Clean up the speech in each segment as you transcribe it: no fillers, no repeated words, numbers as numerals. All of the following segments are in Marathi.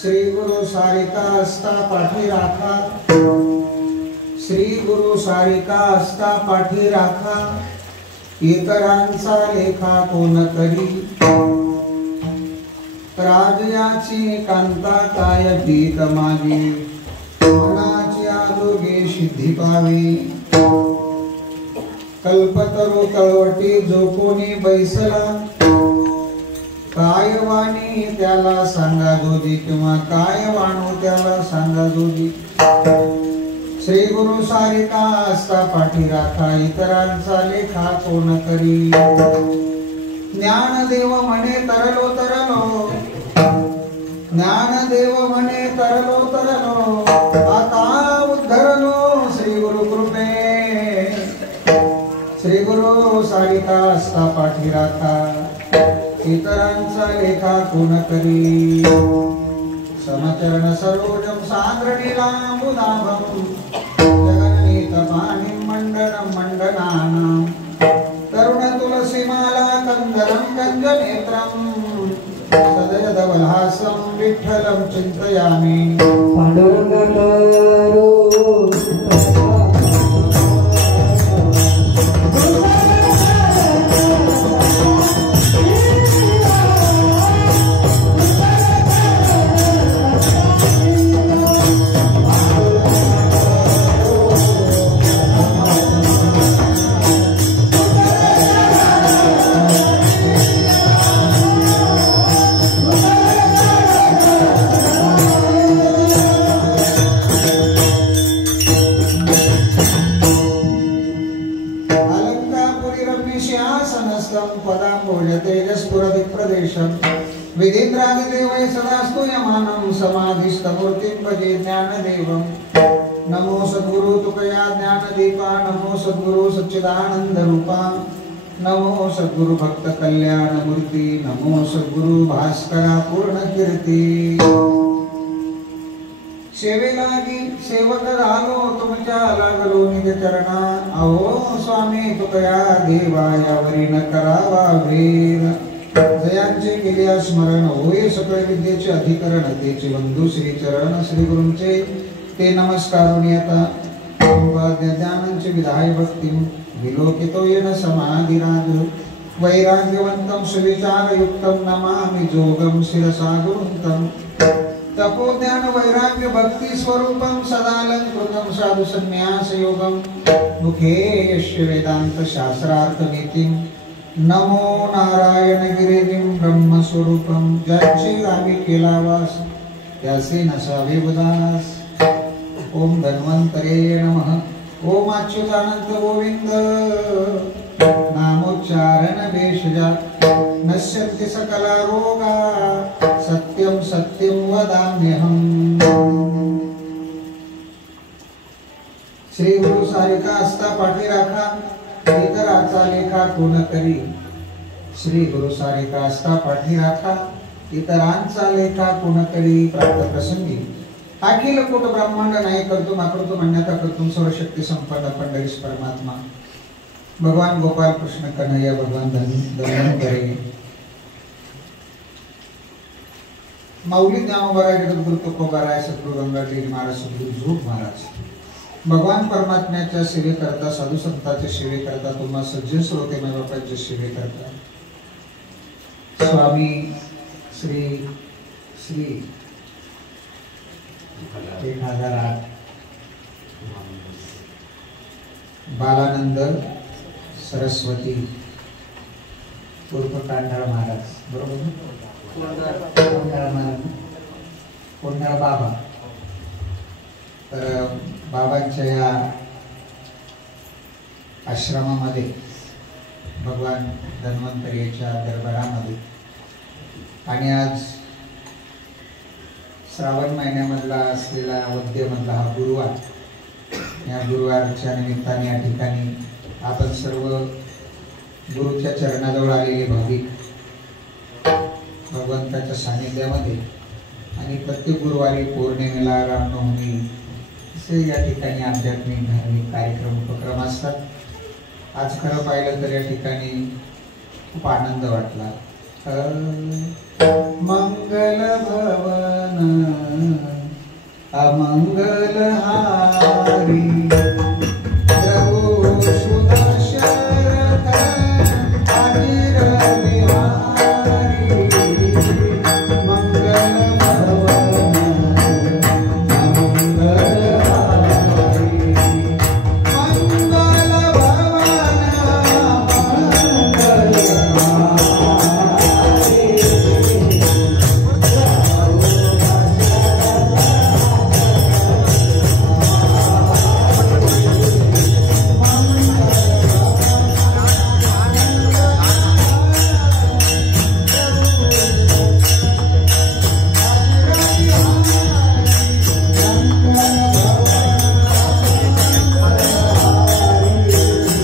श्री गुरु सारिका असता पाठी राखा, श्री गुरु सारिका असता पाठी राखा, इतरांचा लेखा कोण करी, राजयाची कांता काय पीत मागे, मनाची आरोग्य सिद्धी पावे, कल्पतरू तळवटी जो कोणी बैसला, काय वाणी त्याला सांगा जोजी, किंवा काय वाणू त्याला सांगा जोजी, श्री गुरु सारिका असता पाठी राखा, इतरांचा लेखा कोण करी, ज्ञानदेव म्हणे तरलो तरलो, ज्ञानदेव म्हणे तरलो तरलो, आता उद्धरलो श्री गुरु कृपे, श्री गुरु सारिका असता पाठी राखा, इतरांचा लेखा कोण करी, समचरण सरोजम सांद्रणीलांबुदाभं, जगन्नीत पाणिं मंडनं मंडनानां, तरुण तुलसीमाला कंदरं गंजनेत्रं, सदयदवल्हासं विठ्ठलं चिन्तयामि, पांडुरंग करो विधिन्द्रादिदेवै सदा स्तूयमानं समाधिस्थमूर्तिं भजे ज्ञानदेवं, नमो सद्गुरु तुकया ज्ञानदीपा, नमो सद्गुरु सच्चिदानंद रूपा, नमो सद्गुरु भक्त कल्याण मूर्ती, नमो सद्गुरु भास्करा पूर्ण कीर्ती, सेवेलागी सेवक झालो तुमच्या लागलो निज चरणा, अहो स्वामी तुकया देवा यावरी न करावा वेर, जयांचे केले स्मरण होय सकळ विद्येचे अधिकरण, तेचे बंधू श्री चरण श्री गुरूंचे ते नमस्कारून येता, ज्ञानांचे विधाय भक्तिं विलोकितो येन समाधिराज, वैराग्यवंतं सुविचारयुक्तं नमामि जोगं शिरसा गुरुंतं, तपो ज्ञान वैराग्य भक्ति स्वरूपं सदालंकृतं साधु संन्यास योगं, मुखे यस्य वेदांत शास्त्रार्थ नीतिं, नमो नारायण गिरिं ब्रह्मस्वरूपं, ज्याचे आम्ही केला वास त्याचे नसावे उदास, ओम धन्वंतरे नमः, ओम अच्युतानंत गोविंद, नामोच्चारण भेषजा नश्यन्ति सकला रोगा, सत्यं सत्यं वदाम्यहम्, श्री गुरु सारिका असता पाठी राखा, इतरांचा लेखा कोण करी, श्री गुरु सारिका असता पाठी राखा, इतरांचा लेखा कोण करी, प्राप्त प्रसंगी अखिल कोट ब्रह्मांड नाही करतो आकृतो म्हणण्याचा करतो सर्वशक्ती संपन्न पंढरीश परमात्मा भगवान गोपाल कृष्ण कन्हैया भगवान धन्वंतरी माऊली ज्ञानोबा जगद्गुरु तुकोबाराय सद्गुरु गंगाधर महाराज सद्गुरु झोप महाराज भगवान परमात्म्याच्या सेवेकरता साधू संतांच्या सेवेकरता तुम्हा सज्जन श्रोते माय बापांच्या सेवेकरता स्वामी श्री श्री 1008 बालानंद सरस्वती उर्फ कांडाळ महाराज बरोबर कोंडाळ बाबा तर बाबांच्या या आश्रमामध्ये भगवान धन्वंतरीच्या दरबारामध्ये आणि आज श्रावण महिन्यामधला असलेला वद्यमधला हा गुरुवार या गुरुवारच्या निमित्ताने या ठिकाणी आपण सर्व गुरुच्या चरणाजवळ आलेले भाविक भगवंताच्या सानिध्यामध्ये आणि प्रत्येक गुरुवारी पौर्णिमेला रामनवमी असे या ठिकाणी आध्यात्मिक धार्मिक कार्यक्रम उपक्रम असतात। आज खरं पाहिलं तर या ठिकाणी खूप आनंद वाटला। मंगल भवन मंगलहारी प्रभु सुदर्शरथ अजिर बिहारी मंगल भवन मंगलहारी मंगल भवन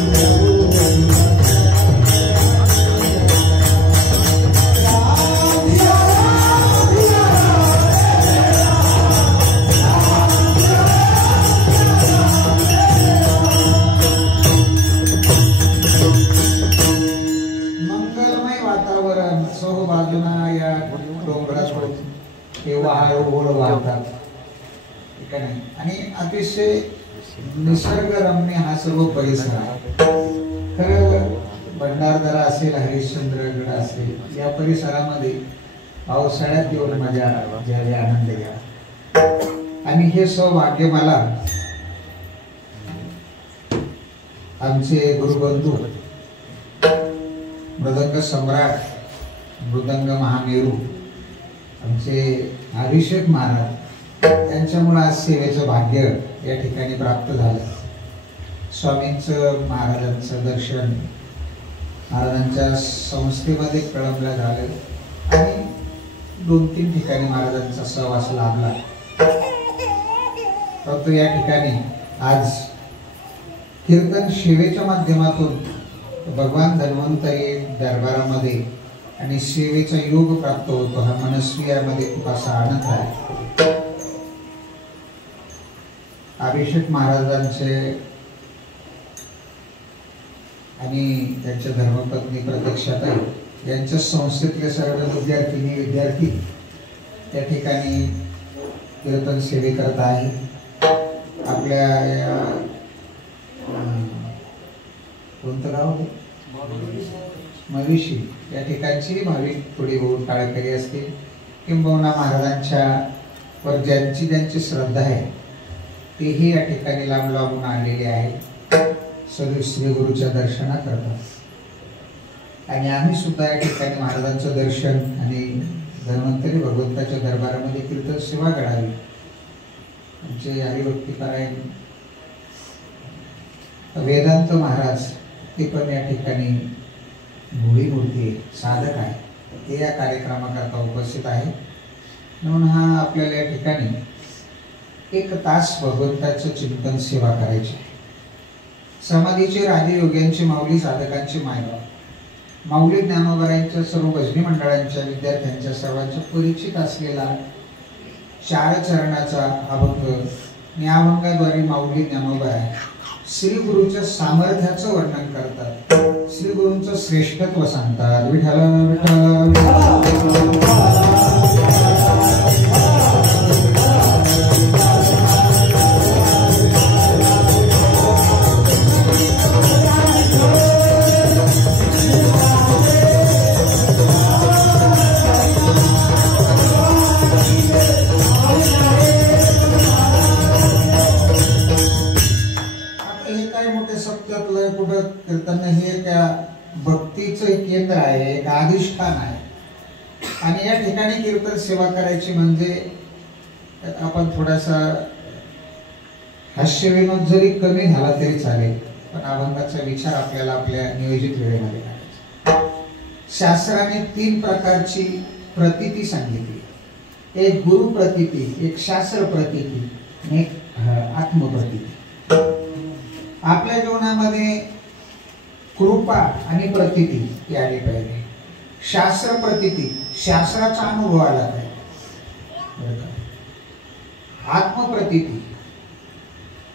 आणि अतिशय निसर्गरम्य हा सर्व परिसर आहे. खरं भंडारदरा असेल, हरिश्चंद्रगड असेल, या परिसरामध्ये पावसाळ्यात येऊन मजा घ्यावी, आनंद घ्यावा. आणि हे सौभाग्य मला आमचे गुरुबंधू मृदंग सम्राट, मृदंग महामेरू आमचे अभिषेक महाराज त्यांच्यामुळे आज सेवेचं भाग्य या ठिकाणी प्राप्त झालं. स्वामींचं, महाराजांचं दर्शन महाराजांच्या संस्थेमध्ये कळंबलं झालं आणि 2-3 ठिकाणी महाराजांचा सहवास लाभला. परंतु या ठिकाणी आज कीर्तन सेवेच्या माध्यमातून भगवान धन्वंतरी दरबारामध्ये आणि सेवेचा योग प्राप्त होतो. हा मनस्वी यामध्ये खूप असा आनंद आहे. अभिषेक महाराजांचे आणि त्यांच्या धर्मपत्नी प्रत्यक्षाताई यांच्या संस्थेतले सर्व विद्यार्थी त्या ठिकाणी कीर्तन सेवे करत आहे. आपल्या या कोणतं गाव आहे, मविशी, या ठिकाणची भाविक थोडी बहुत टाळकरी असतील, किंबहुना महाराजांच्या वर ज्यांची श्रद्धा आहे तेही या ठिकाणी लांब लांबून आलेले आहेत. सगळे श्री गुरुच्या दर्शनाकरता. आणि आम्ही सुद्धा या ठिकाणी महाराजांचं दर्शन आणि धन्वंतरी भगवंताच्या दरबारामध्ये कीर्तन सेवा घडावी. आमचे हरिभक्तीपरायण वेदांत महाराज ते पण या ठिकाणी भोळी मूर्ती साधक आहे, ते या कार्यक्रमाकरता उपस्थित आहे. म्हणून हा आपल्याला या ठिकाणी 1 तास भगवंताचं चिंतन सेवा करायची आहे. समाधीचे राजे, योग्यांचे माऊली, साधकांचे मायबाप, माऊली ज्ञानोबरायांच्या सर्व भजनी मंडळांच्या विद्यार्थ्यांच्या सर्वांच्या परिचित असलेला 4 चरणाचा अभंग. या अभंगाद्वारे माऊली ज्ञानोबराय श्री गुरुच्या सामर्थ्याचं वर्णन करतात, श्री गुरूंचं श्रेष्ठत्व सांगतात. विठ्ठल कीर्तन हे त्या भक्तीचं केंद्र आहे, एक अधिष्ठान आहे. आणि या ठिकाणी कीर्तन सेवा करायची म्हणजे आपण थोडासा हास्यविनोद जरी कमी झाला तरी चालेल, पण अभंगाचा विचार आपल्याला आपल्या नियोजित वेळेमध्ये करायचा. शास्त्राने 3 प्रकारची प्रतीती सांगितली. एक गुरु प्रतीती, एक शास्त्र प्रतीती आणि एक आत्मप्रतीती. आपल्या जीवनामध्ये कृपा आणि प्रतीती याली पाहिजे. शास्त्र प्रतीती, शास्त्राचा अनुभव आला पाहिजे. आत्मप्रतीती,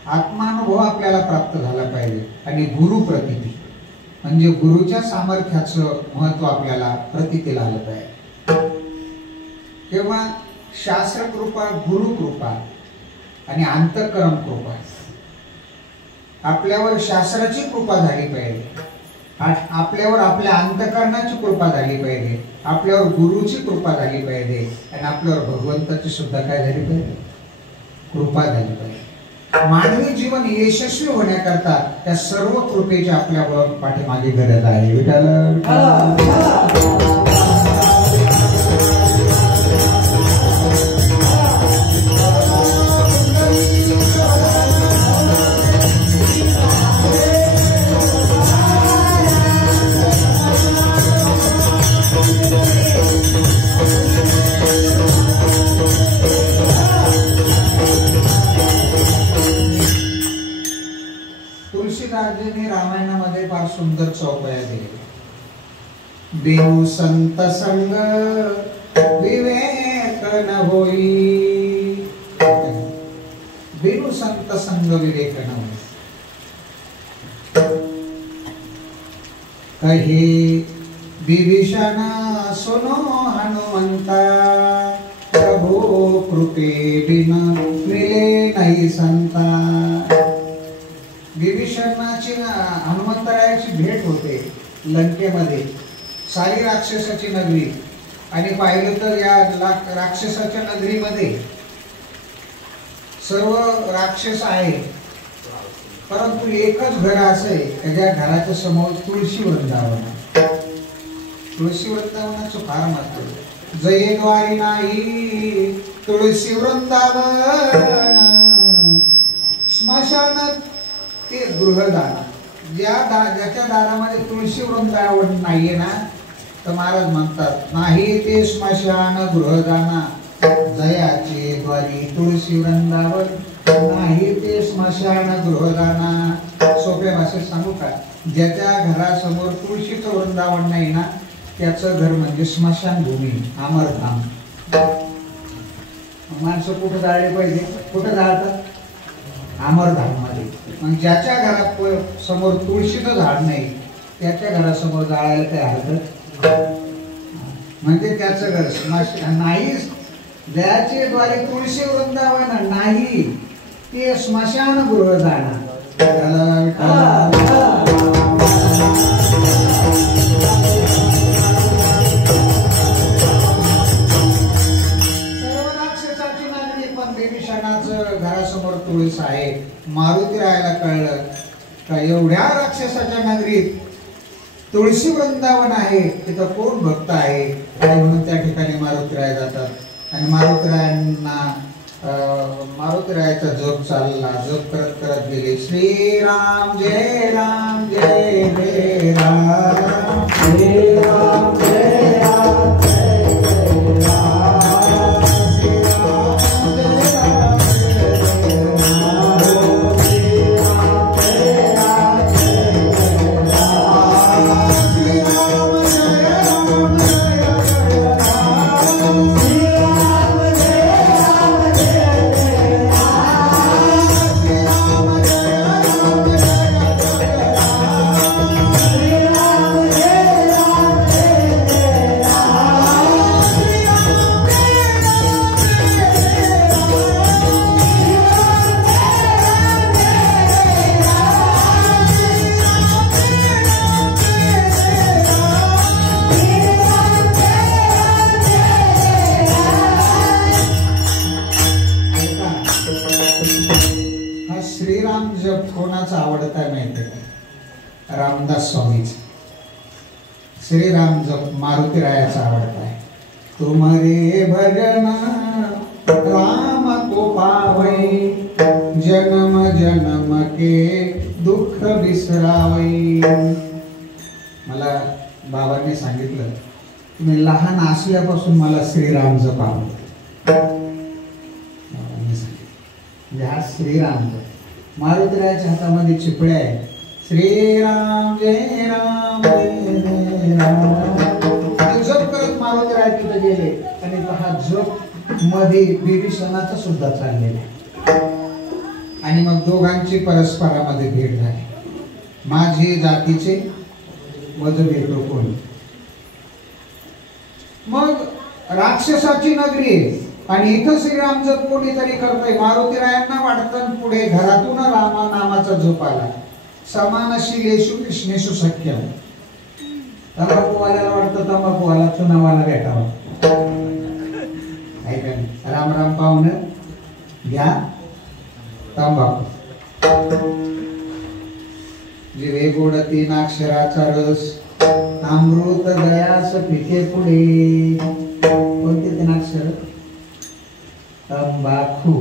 आत्मानुभव आपल्याला प्राप्त झाला पाहिजे. आणि गुरु प्रतीती म्हणजे गुरुच्या सामर्थ्याचं महत्व आपल्याला प्रतीतीला आलं पाहिजे. किंवा शास्त्र कृपा, गुरु कृपा आणि अंतःकरण कृपा. आपल्यावर शास्त्राची कृपा झाली पाहिजे, आपल्यावर आपल्या अंतःकरणाची कृपा झाली पाहिजे, आपल्यावर गुरुची कृपा झाली पाहिजे आणि आपल्यावर भगवंताची सुद्धा काय झाली पाहिजे, कृपा झाली पाहिजे. मानवी जीवन यशस्वी होण्याकरता त्या सर्व कृपेची आपल्या पाठीमागे गरज आहे. विठ्ठल तुळशीदासजींनी रामायणामध्ये फार सुंदर चौपाया दिले. बेहू संत संग विवेक न होई, बेहू संत संग विवेक न होई. कही विभीषण सुनो हनुमंता, प्रभु कृपे बिन मिले नहीं संता. विभीषणाची हनुमंतरायाची भेट होते लंकेमध्ये, सारी राक्षसाची नगरी. आणि पाहिलं तर या राक्षसाच्या नगरीमध्ये सर्व राक्षस आहे, परंतु एकच घर असं आहे की ज्या घराच्या समोर तुळशी वृंदावन. तुळशी वृंदावनाचं फार महत्व. जयद्वारी नाही तुळशी वृंदावन, स्मशानात ते गृहदान. ज्याच्या दारामध्ये तुळशी वृंदावन नाहीये ना, तर महाराज म्हणतात नाही ते स्मशान गृहदाना. जयाचे द्वारी तुळशी वृंदावन, नाही ते स्मशान गृहदाना. सोप्या भाषेत सांगू का, ज्याच्या घरासमोर तुळशीचं वृंदावन नाही ना, त्याचं घर म्हणजे स्मशानभूमी, अमरधाम. माणसं कुठं जाळले पाहिजे, कुठं जाळतात, अमरधाम मध्ये. मग ज्याच्या घरात समोर तुळशीचं झाड नाही, त्याच्या घरासमोर जाळायला काय हरकत, म्हणजे त्याचं घर स्मशान नाही. ज्याचे द्वारे तुळशी वृंदावन, नाही ते स्मशान गृह जाणार. घरासमोर तुळस आहे. मारुती रायाला कळलं का एवढ्या राक्षसाच्या नगरीत तुळशी वृंदावन आहे, तिथं कोण भक्त आहे, म्हणून त्या ठिकाणी मारुतीराय जातात. आणि मारुतीरायाचा जप चालला, जप करत करत गेले. श्रीराम जय राम जय जय राम, श्रीराम जय राम जय राम. रामदास स्वामीच श्रीराम जप मारुतीरायाचा आवडता आहे. तुम्हारे भजन राम को पावै, जन्म जन्म के दुःख विसरावै. मला बाबांनी सांगितलं, तुम्ही लहान असल्यापासून मला श्रीराम जप आवडतो. बाबांनी सांगितलं म्हणजे हा श्रीराम जप. मारुतीरायाच्या हातामध्ये चिपळ्या आहे. श्रीराम जय राम जय जय राम. जप करत मारुतीराय तिथे गेले आणि हा जप मध्ये विभीषणाचा सुद्धा चाललेला. आणि मग दोघांची परस्परामध्ये भेट झाली. माझे जातीचे वज भेटो कोणी. मग राक्षसाची नगरी आहे, आणि इथं श्रीराम जप कोणीतरी करतोय. मारुतीरायांना वाटतं पुढे घरातून रामा नामाचा जप आला. समानशीलेषु कृष्णेषु सख्य. तंबाखूवाल्याला वाटतं तंबाखूवाला चुनावाला भेटावा. राम राम पाहुणं घ्या तंबाखू. जिवे गोड तीन अक्षराचा रस, अमृत दयास पिके पुढे. कोणते तीन अक्षर? तंबाखू.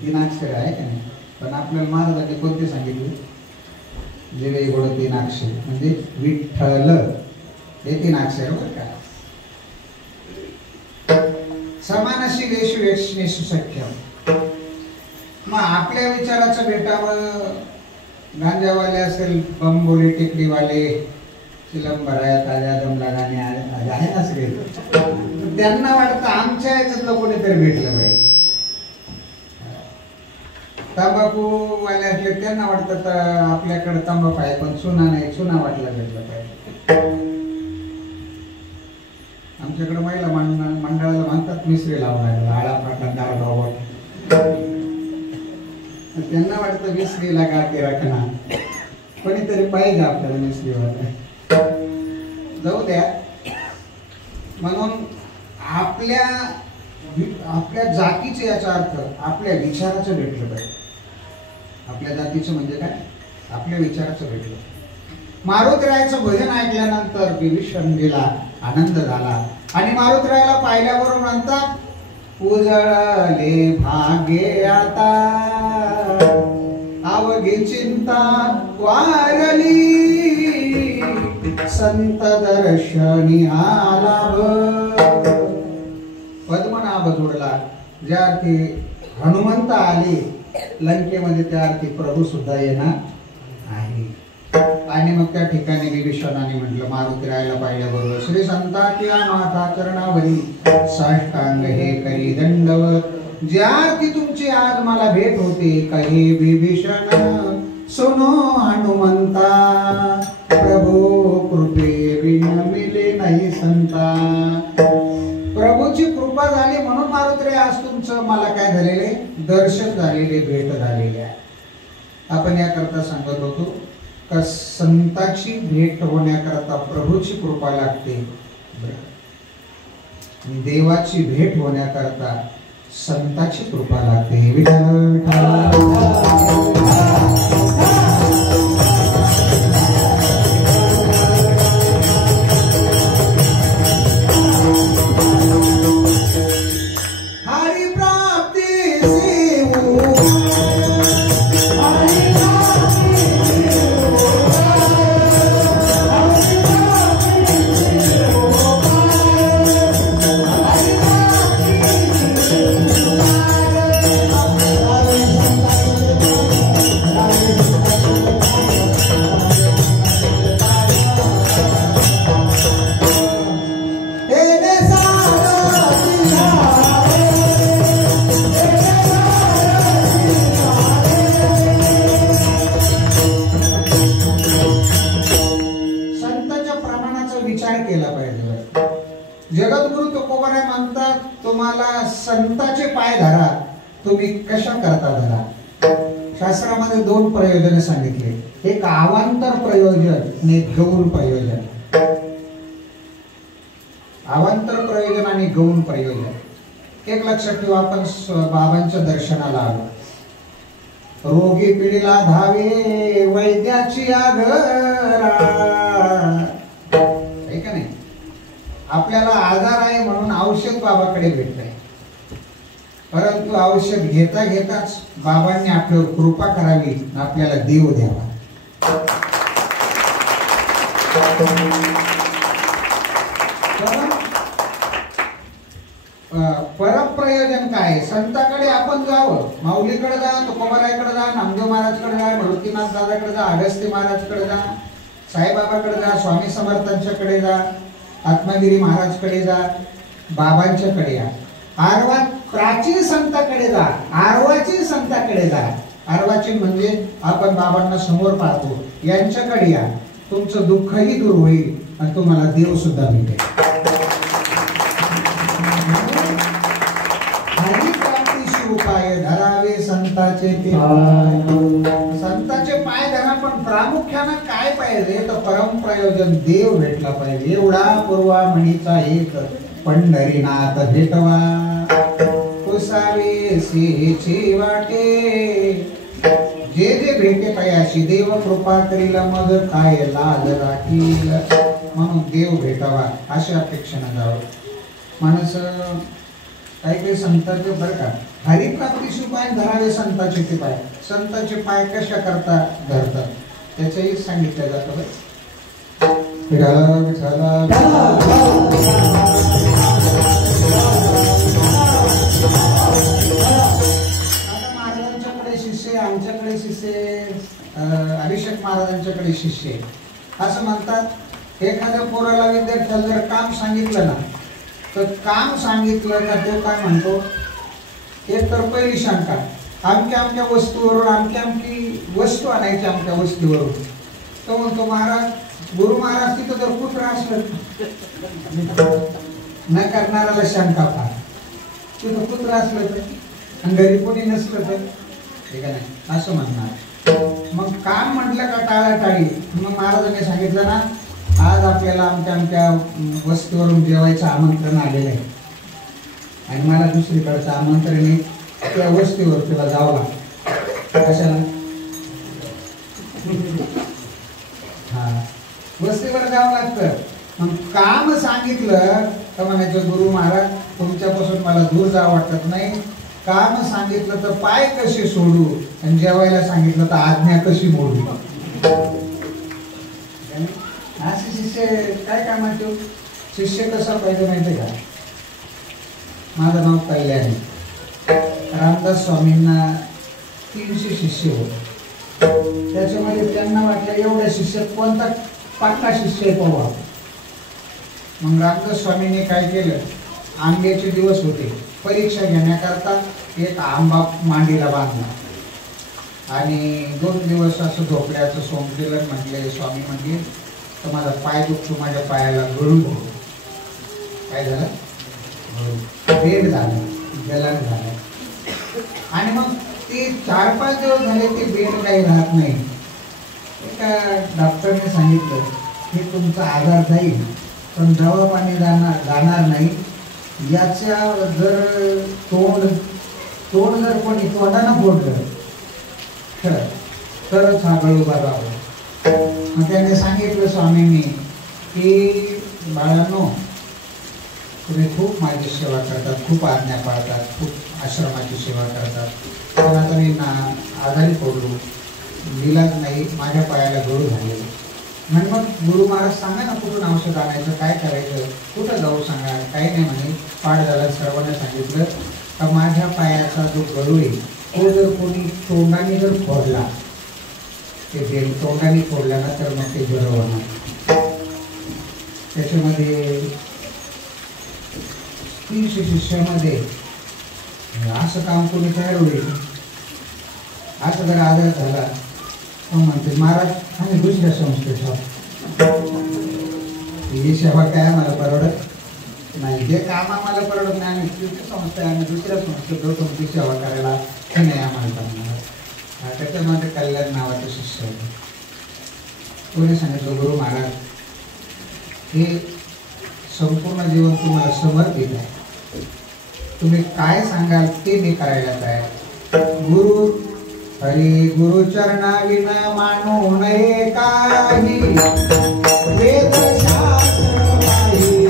तीन अक्षर आहे का नाही? पण आपल्याला महाराजांनी कोणते सांगितले? जिवे गोड तीन अक्षर म्हणजे विठ्ठल, हे तीन अक्षर बरं का. समानशीलेषु यक्ष्मेषु सख्यम. मग आपल्या विचाराचं भेटावं. गांजावाले असेल, बंबोली टेकडीवाले, चिलंबराया ताज्या दम लगाने आहे ना सगळे. त्यांना वाटतं आमच्या याच्यातलं कोणीतरी भेटलं पाहिजे. तंबाखू वाल्यातले त्यांना वाटतं तर आपल्याकडे तंबाखू आहे पण चुना नाही, चुना वाटला भेटलं पाहिजे. आमच्याकडे महिला मंडळाला म्हणतात मिसरी लावणार, आळा पाटला दार भावट. त्यांना वाटतं मिसरीला गाठी राखणार, कोणीतरी पाहिजे आपल्याला मिसरीवाला. जाऊ द्या. म्हणून आपल्या जातीचे याचा अर्थ आपल्या विचाराचं भेटलं पाहिजे. आपल्या जातीचं म्हणजे काय? आपल्या विचाराचं भेटलं. मारुतीरायाचं भजन ऐकल्यानंतर विभीषणजीला आनंद झाला आणि मारुतीरायाला पाहिल्यावर म्हणतात, उजळले भाग्ये आता अवघी चिंता वारली, संत दर्शनी आला. पद्मनाभ जोडला. ज्या अर्थी हनुमंत आले लंकेमध्ये त्या अर्थी प्रभू सुद्धा येणार आहे. आणि मग त्या ठिकाणी विभीषणाने म्हटलं मारुतीरायाला पाहिल्याबरोबर, श्री संताच्या माथा चरणावरी साष्टांग हे करी दंडवत. ज्या अर्थी तुमची आज मला भेट होते, काही विभीषण सुनो हनुमंता, प्रभू कृपे बिन मिले नाही संता. प्रभूची कृपा झाली म्हणून मारुतीराय आज तुमचं मला काय झालेले? दर्शन झालेले, भेट झालेले आहे. आपण याकरता सांगत होतो का संताची भेट होण्याकरता प्रभूची कृपा लागते, देवाची भेट होण्याकरता संताची कृपा लागते. संताचे पाय धरा, तुम्ही कशा करता धरा. शास्त्रामध्ये दोन प्रयोजन सांगितले, एक अवांतर प्रयोजन आणि एक गौण प्रयोजन. अवांतर प्रयोजन आणि गौण प्रयोजन. एक लक्षात ठेवा, आपण बाबांच्या दर्शनाला आलो, रोगी पिढीला धावे वैद्याची आगरा, आहे का नाही? आपल्याला आजार आहे म्हणून औषध बाबाकडे भेटतंय, परंतु औषध घेता घेताच बाबांनी आपल्यावर कृपा करावी, आपल्याला देव द्यावा. परप्रयोजन काय? संताकडे आपण जावं, माऊलीकडे जा, तुकोबारायकडे जा, नामदेव महाराजकडे जा, मारुतीनाथ दादाकडे जा, अगस्त्य महाराजकडे जा, साईबाबाकडे जा, स्वामी समर्थांच्याकडे जा, आत्मगिरी महाराजकडे जा, बाबांच्याकडे या. आरवात प्राचीन संताकडे जा, आरवाचीन संताकडे जा. आरवाचीन म्हणजे आपण बाबांना समोर पाहतो, यांच्याकडे या. तुमचं दुःखही दूर होईल आणि तुम्हाला देव सुद्धा मिळेल. संताचे ते पाय. संतांचे पाय धरा, पण प्रामुख्यानं काय पाहिजे तर परम प्रयोजन देव भेटला पाहिजे. एवढा पूर्वा म्हणीचा एक पंढरीनाथ भेटवा, कुसावे सेची वाटे. जे जे भेटे तयाशी देव कृपा करील, मग काय लाल राखील. म्हणून देव भेटावा अशा अपेक्षेनं जावं. माणूस काही काही संतांचे बरं का, हरिप्राप्तीशी पाय धरावे संतांचे ते पाय. संतांचे पाय कशा करता धरतात त्याचंही सांगितलं जातं. आता महाराजांच्याकडे शिष्य, आमच्याकडे शिष्य, अभिषेक महाराजांच्याकडे शिष्य. असं म्हणतात, एखाद्या पोराला विद्यार्थ्याला जर काम सांगितलं ना, तर काम सांगितलं का तो काय म्हणतो, एक तर पहिली शंका, आमक्या आमक्या वस्तूवरून आमकी वस्तू आणायची आमच्या वस्तूवरून. तो म्हणतो महाराज, गुरु महाराज तिथं जर कुत्र असलं न करणाऱ्याला शंका फार, तिथं कुत्र असलं तर आणि घरी कोणी नसलं तर, ठीक आहे नाही असं म्हणणार. मग काम म्हटलं का टाळाटाळी. मग महाराजांनी सांगितलं ना, आज आपल्याला आमच्या आमच्या वस्तूवरून जेवायचं आमंत्रण आलेलं आहे आणि मला दुसरीकडचं आमंत्रण आहे, त्या वस्तीवर तुला जावं लागतं. कशाला? हा, वस्तीवर जावं लागतं. मग काम सांगितलं तर म्हणायचं, गुरु महाराज तुमच्यापासून मला दूर जावं वाटत नाही. काम सांगितलं तर पाय कसे सोडू, आणि जेवायला सांगितलं तर आज्ञा कशी मोडू. असे शिष्य काय कामाचे. शिष्य कसा पाहिजे माहिती का, माझं नाव कल्याणी. रामदास स्वामींना 300 शिष्य होते. त्याच्यामध्ये त्यांना वाटलं एवढ्या शिष्यात कोणता पाका शिष्य पाहू. मग रामदास स्वामींनी काय केलं, आंब्याचे दिवस होते, परीक्षा घेण्याकरता एक आंबा मांडीला बांधला आणि 2 दिवस असं झोपड्याचं सोंग दिलं. म्हटले स्वामी म्हणजे तर माझा पाय दुखतो, माझ्या पायाला गळून हो. काय झालं, बेड झालं, जलन झालं. आणि मग ते 4-5 दिवस झाले ते बेड काही राहत नाही. एका डॉक्टरने सांगितलं, हे तुमचा आजार जाईल पण दवा पाणी जाणार नाही. याच्या जर तोंड जर कोणी तोंडानं फोडलं तरच हा गळ उभा राहावा. मग त्याने सांगितलं स्वामींनी की बाळांनो, तुम्ही खूप माझी सेवा करतात, खूप आज्ञा पाळतात, खूप आश्रमाची सेवा करतात, पण आता मी आजारी पडलो, इलाज नाही, माझ्या पायाला गळू झालेलं. म्हणजे मग गुरु महाराज सांगा ना कुठून औषध आणायचं, काय करायचं, कुठं जाऊ सांगा. काही नाही म्हणे, पाठ झाला. सर्वांना सांगितलं का माझ्या पायाचा जो गळू आहे तो जर कोणी तोंडाने जर फोडला, ते बेल तोंडाने फोडला ना तर मग ते बरं होणार. त्याच्यामध्ये 300 शिष्यामध्ये असं काम कोणी तयार होईल. असं जर आजार झाला मग म्हणते महाराज आम्ही दुसऱ्या संस्थेत ही सेवा काय आम्हाला परवडत नाही, जे काम आम्हाला परवडत नाही, आम्ही तुमची संस्था आहे, आम्ही दुसऱ्या संस्थेत तुमची सेवा करायला हे नाही आम्हाला करणार. त्याच्यामध्ये कल्याण नावाचे शिष्य होते. कोणी सांगितलं, गुरु महाराज हे संपूर्ण जीवन तुम्हाला समर्पित आहे, तुम्ही काय सांगाल ते मी करायला तयार. गुरु हरी गुरु चरणा विना मानू नये काही, वेद शास्त्र काही,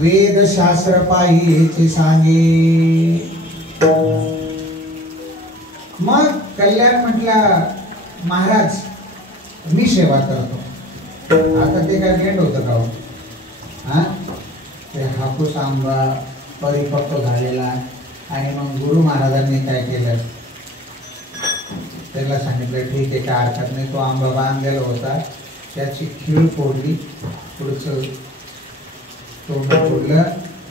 वेद शास्त्र पाहिजे सांगे. मग कल्याण म्हटला, महाराज मी सेवा करतो. आता ते काय भेट होतं का, हा ते हापूस आंबा परिपक्व झालेला. आणि मग गुरु महाराजांनी काय केलं, त्यांना सांगितलं ठीक आहे काय हरकत नाही. तो आंबा बांधलेला होता, त्याची खीळ फोडली, पुढचं तोंड फोडलं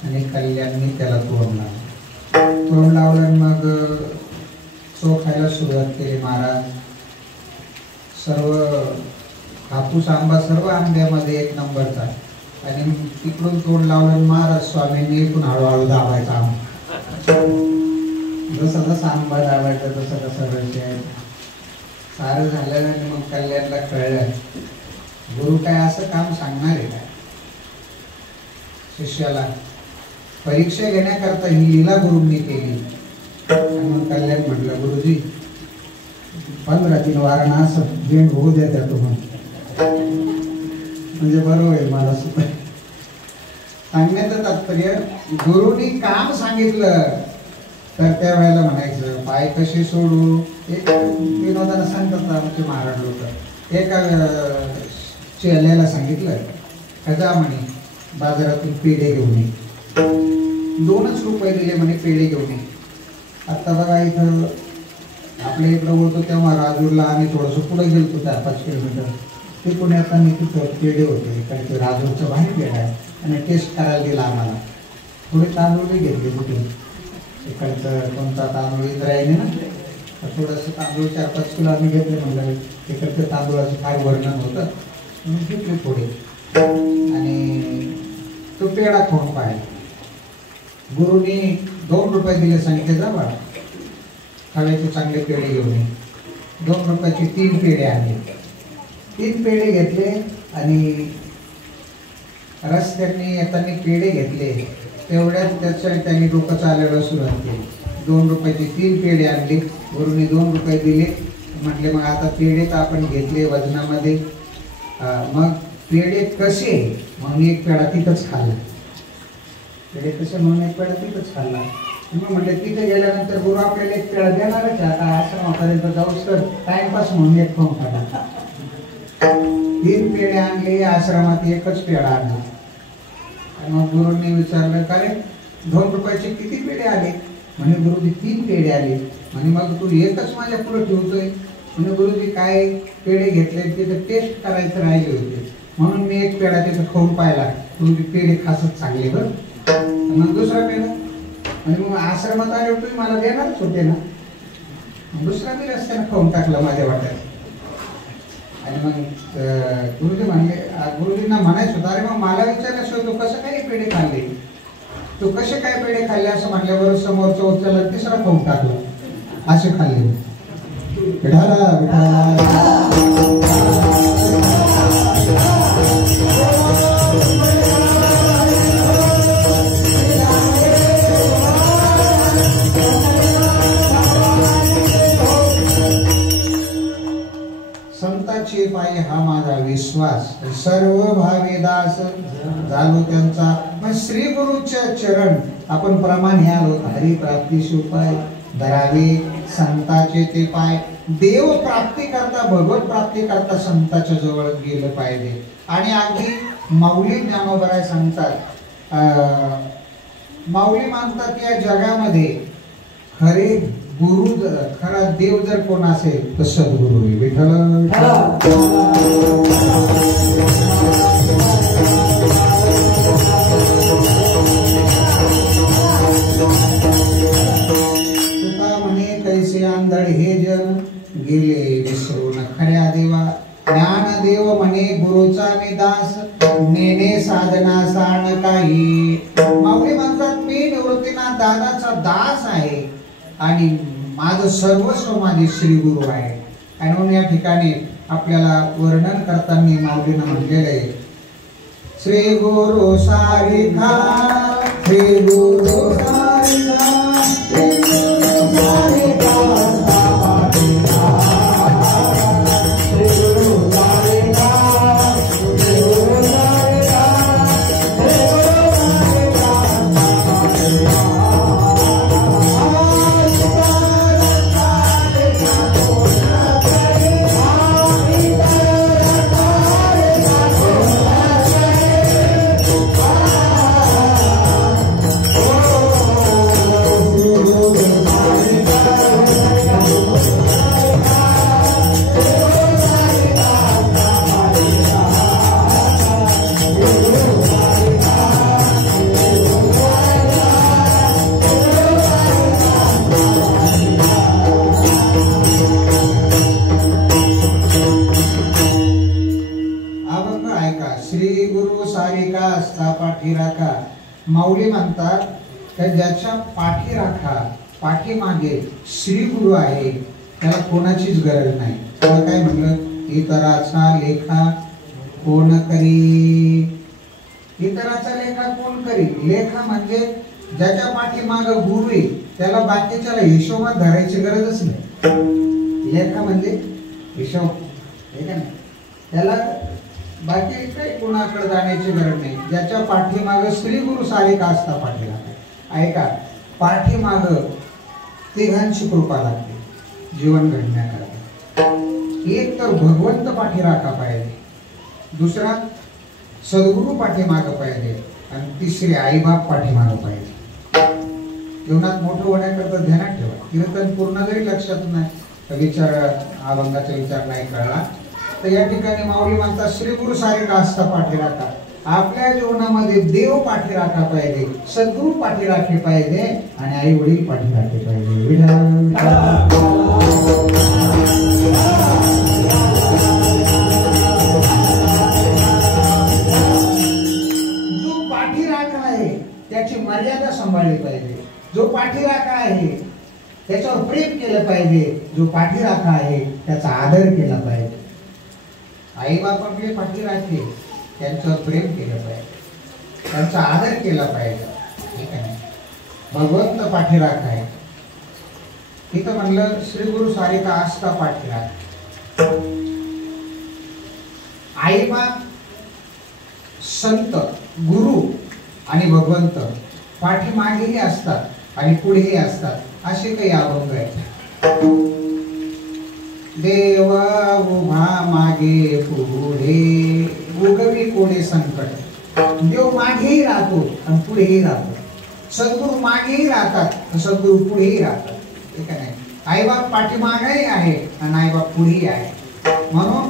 आणि कल्याणनी त्याला तोंड लावलं. मग चोखायला सुरुवात केली महाराज. सर्व हापूस आंबा सर्व आंब्यामध्ये एक नंबरचा. आणि तिकडून तोंड लावलं महाराज स्वामींनी इकडून हळूहळू दाबायचा आंबा. जसं जसं आंबा दाबायचा तसं तसं रस्ते सारं झालं. आणि मग कल्याणला कळलं गुरु काय असं काम सांगणार आहे काय शिष्याला. परीक्षा घेण्याकरता ही लीला गुरुंनी केली. आणि मग कल्याण म्हटलं गुरुजी 15 दिन वारांना असं जेण होऊ द्या त्या तुम्हाला. म्हणजे बरोबर आहे मला सुद्धा सांगण्याचं तात्पर्य. गुरुनी काम सांगितलं तर त्या वेळेला म्हणायचं पाय कसे सोडू. एक विनोदाला सांगतात आमचे महाराज लोक. एका चेल्याला सांगितलं कजा म्हणे बाजारातून पेढे घेऊन ये. 2च रुपये दिले म्हणे पेढे घेऊन ये. आता बघा इथं आपल्या इकडं होतो तेव्हा राजूरला आम्ही थोडंसं पुढे गेलो 4-5 किलोमीटर. ते पुण्यात आणि तिथं पेढे होते. इकडचे राजूरचं बाहेर पेढा आहे. आणि टेस्ट करायला दिला आम्हाला. थोडे तांदूळ बी घेतले तिथे. इकडचं कोणता तांदूळ इंद्रायणी ना, तर थोडंसं तांदूळ 4-5 किलो आम्ही घेतले. म्हणलं इकडच्या तांदूळाचं फार वर्णन होतं म्हणून घेतले थोडे. आणि तो पेढा खाऊन पाहिला. गुरुनी 2 रुपये दिले, सांगितले जा बाळा खाव्याचे चांगले पेढे घेऊन ये. 2 रुपयाचे 3 पेढे आणले. 3 पेढे घेतले आणि रस्त्याने येताना पेढे घेतले. तेवढ्यात त्यांनी डोकं चालायला सुरुवात केली. 2 रुपयाचे 3 पेढे आणले. गुरुनी 2 रुपये दिले. म्हटले मग आता पेढे तर आपण घेतले वजनामध्ये, मग पेढे कसे म्हणून एक पेढा तिथंच खाल्ला. पेढे कसे म्हणून एक पेढा तिथंच खाल्ला. मग म्हटलं तिथे गेल्यानंतर गुरु आपल्याला एक पेढा देणारच आहे. आता आश्रमापर्यंत जाऊस तर टाइमपास म्हणून एक खाऊन खाल्ला. 3 पेढे आणले. आश्रमात एकच पेढा आणला. मग गुरुंनी विचारलं का रे 2 रुपयाचे किती पेढे आले. म्हणे गुरुजी 3 पेढे आले. म्हणे मग तू एकच माझ्या पुढे ठेवतोय. म्हणजे गुरुजी काय पेढे घेतले तिथे टेस्ट करायचं राहिले होते म्हणून मी एक पेढा तिथं खाऊन पाहिला. तुझे पेढे खासच चांगले बरं. मग दुसरा पेढा म्हणजे मग आश्रमात आले होते मला देणारच होते ना. दुसरा बी रस्त्यानं खाऊन टाकला माझ्या वाट्यात. आणि मग गुरुजी म्हणले, गुरुजींना म्हणायचं होतं अरे मग मला विचारल्याशिवाय तू कसं काय पेढे खाल्ले, तू कसे काय पेढे खाल्ले असं म्हटल्यावर समोरचं उचलला 3रा खाऊन टाकला. असे खाल्ले. विठाला विठाला संताचे पायी हा माझा विश्वास. सर्व भावे दास झालो त्यांचा. मग श्री गुरुचे चरण आपण प्रमाण आलो. हरी प्राप्तीस उपाय धरावे संताचे ते पाय. देव प्राप्ती करता भगवत प्राप्ती करता संताच्या जवळ गेलं पाहिजे. आणि अगदी माऊली ज्ञानोबराय सांगतात, माऊली मानतात या जगामध्ये खरे गुरु खरा देव जर कोण असेल तर सद्गुरु आहे. विठ्ठल तुका म्हणे कैसे आंधळ हे जन गेले विसरून खऱ्या देवा. ज्ञानदेव म्हणे गुरुचा मी दास नेने साधना साण काही. माऊली म्हणतात मी निवृत्तीनाथ दादाचा दास आहे आणि माझं सर्वस्व माझे श्री गुरु आहे. आणि म्हणून या ठिकाणी आपल्याला वर्णन करताना माऊलीनं म्हटलेलं आहे श्री गुरु सारिखा श्री गुरु सारिखा श्री गुरु सारिखा असता पाठी राखा. माऊली म्हणतात त्या ज्याच्या पाठी राखा, पाठीमागे श्री गुरु आहे, त्याला कोणाचीच गरज नाही. त्याला काय म्हणलं, इतराचा लेखा कोण करी. इतराचा लेखा कोण करी. लेखा म्हणजे ज्याच्या पाठीमाग गुरु आहे त्याला बाकीच्याला हिशोबात धरायची गरजच नाही. लेखा म्हणजे हिशोब, ठीक आहे ना. त्याला बाकी काही कोणाकडे जाण्याची गरज नाही. ज्याच्या पाठीमाग श्री गुरु सारिका असता पाठी राखा. ऐका, पाठीमाग तिघांची कृपा लागते जीवन घडण्याकरता. एक तर भगवंत पाठी राखा पाहिजे, दुसरा सद्गुरु पाठीमाग पाहिजे, आणि तिसरी आईबाप पाठीमाग पाहिजे. जीवनात मोठं होण्याकरता ध्यानात ठेवा. कीर्तन पूर्ण जरी लक्षात नाही, विचार अभंगाचा विचार नाही कळला तर या ठिकाणी माऊली म्हणतात श्री गुरु सारिका असता पाठी राखा. आपल्या जीवनामध्ये देव पाठी राखा पाहिजे, सद्गुरु पाठी राखले पाहिजे, आणि आई वडील पाठी राखले पाहिजे. जो पाठी राखा आहे त्याची मर्यादा सांभाळली पाहिजे. जो पाठी राखा आहे त्याच्यावर प्रेम केलं पाहिजे. जो पाठी राखा आहे त्याचा आदर केला पाहिजे. आई बाप आपले पाठी राखले, त्यांच्यावर प्रेम केलं पाहिजे, त्यांचा आदर केला पाहिजे, ठीक आहे. भगवंत पाठी राखा आहे. तिथं म्हणलं श्री गुरु सारिका असता पाठी राखा. आई बाप, संत, गुरु आणि भगवंत पाठीमागेही असतात आणि पुढेही असतात. असे काही अभंग आहेत. देव उभा मागे पुढे, उगवी कोणे संकट. देव मागेही राहतो आणि पुढेही राहतो. सद्गुरु मागेही राहतात, सद्गुरु पुढेही राहतात, ठीक आहे. आईबाप पाठीमागेही आहे आणि आईबाप पुढेही आहे. म्हणून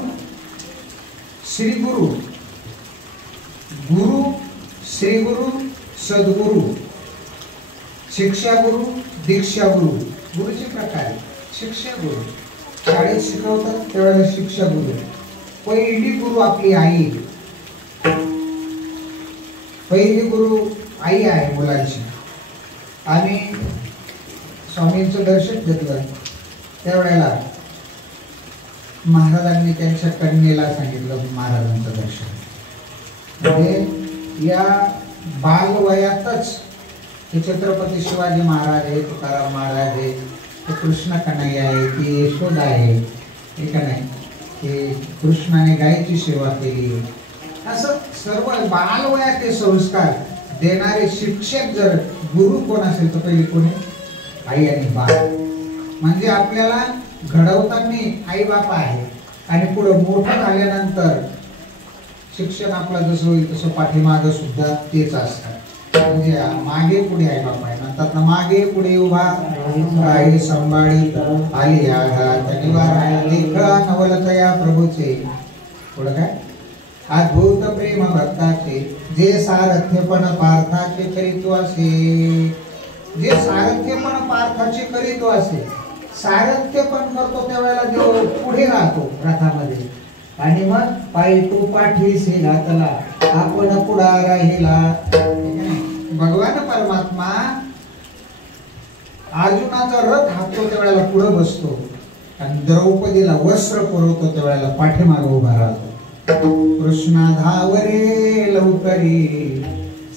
श्री गुरु, गुरु, श्री गुरु, सद्गुरु, शिक्षा गुरु, दीक्षा गुरु. गुरुचे प्रकार, शिक्षा गुरु शाळेत शिकवतात त्यावेळेला शिक्षा गुरु. पहिली गुरु आपली आई, पहिली गुरु आई आहे मुलांची. आणि स्वामींचं दर्शन घेतलं त्यावेळेला महाराजांनी त्यांच्या कन्येला सांगितलं महाराजांचं दर्शन. म्हणजे या बालवयातच हे छत्रपती शिवाजी महाराज आहे, तुकाराम महाराज आहे, ते कृष्ण कन्हैया आहे, ती यशोदा आहे, ठीक आहे. की कृष्णाने गायीची सेवा केली. असं सर्व बालवयाचे संस्कार देणारे शिक्षक जर गुरु कोण असेल तर पहिले कोणी, आई आणि बाप. म्हणजे आपल्याला घडवताना आई बाप आहे आणि पुढे मोठं झाल्यानंतर शिक्षण आपलं जसं होईल तसं पाठीमागं सुद्धा तेच असतात. म्हणजे मागे पुढे आई बाप आहे म्हणतात ना. मागे पुढे उभा काही संभाळीत आली आघात निवारा देखा नवलतया प्रभूचे. पुढं काय, अद्भुत प्रेम भक्ताचे जे सारथ्यपण पार्थाचे करीतो असे. जे सारथ्यपण पार्थाचे करीतो असे. सारथ्यपण करतो त्यावेळेला देव पुढे राहतो रथामध्ये, आणि मग पायी तू पाठीशी घातला आपण पुढा राहिला. भगवान परमात्मा अर्जुनाचा रथ हाकतो त्यावेळेला पुढे बसतो, आणि द्रौपदीला वस्त्र पुरवतो त्यावेळेला पाठीमागे उभा राहतो. कृष्णा धावरे लवकरी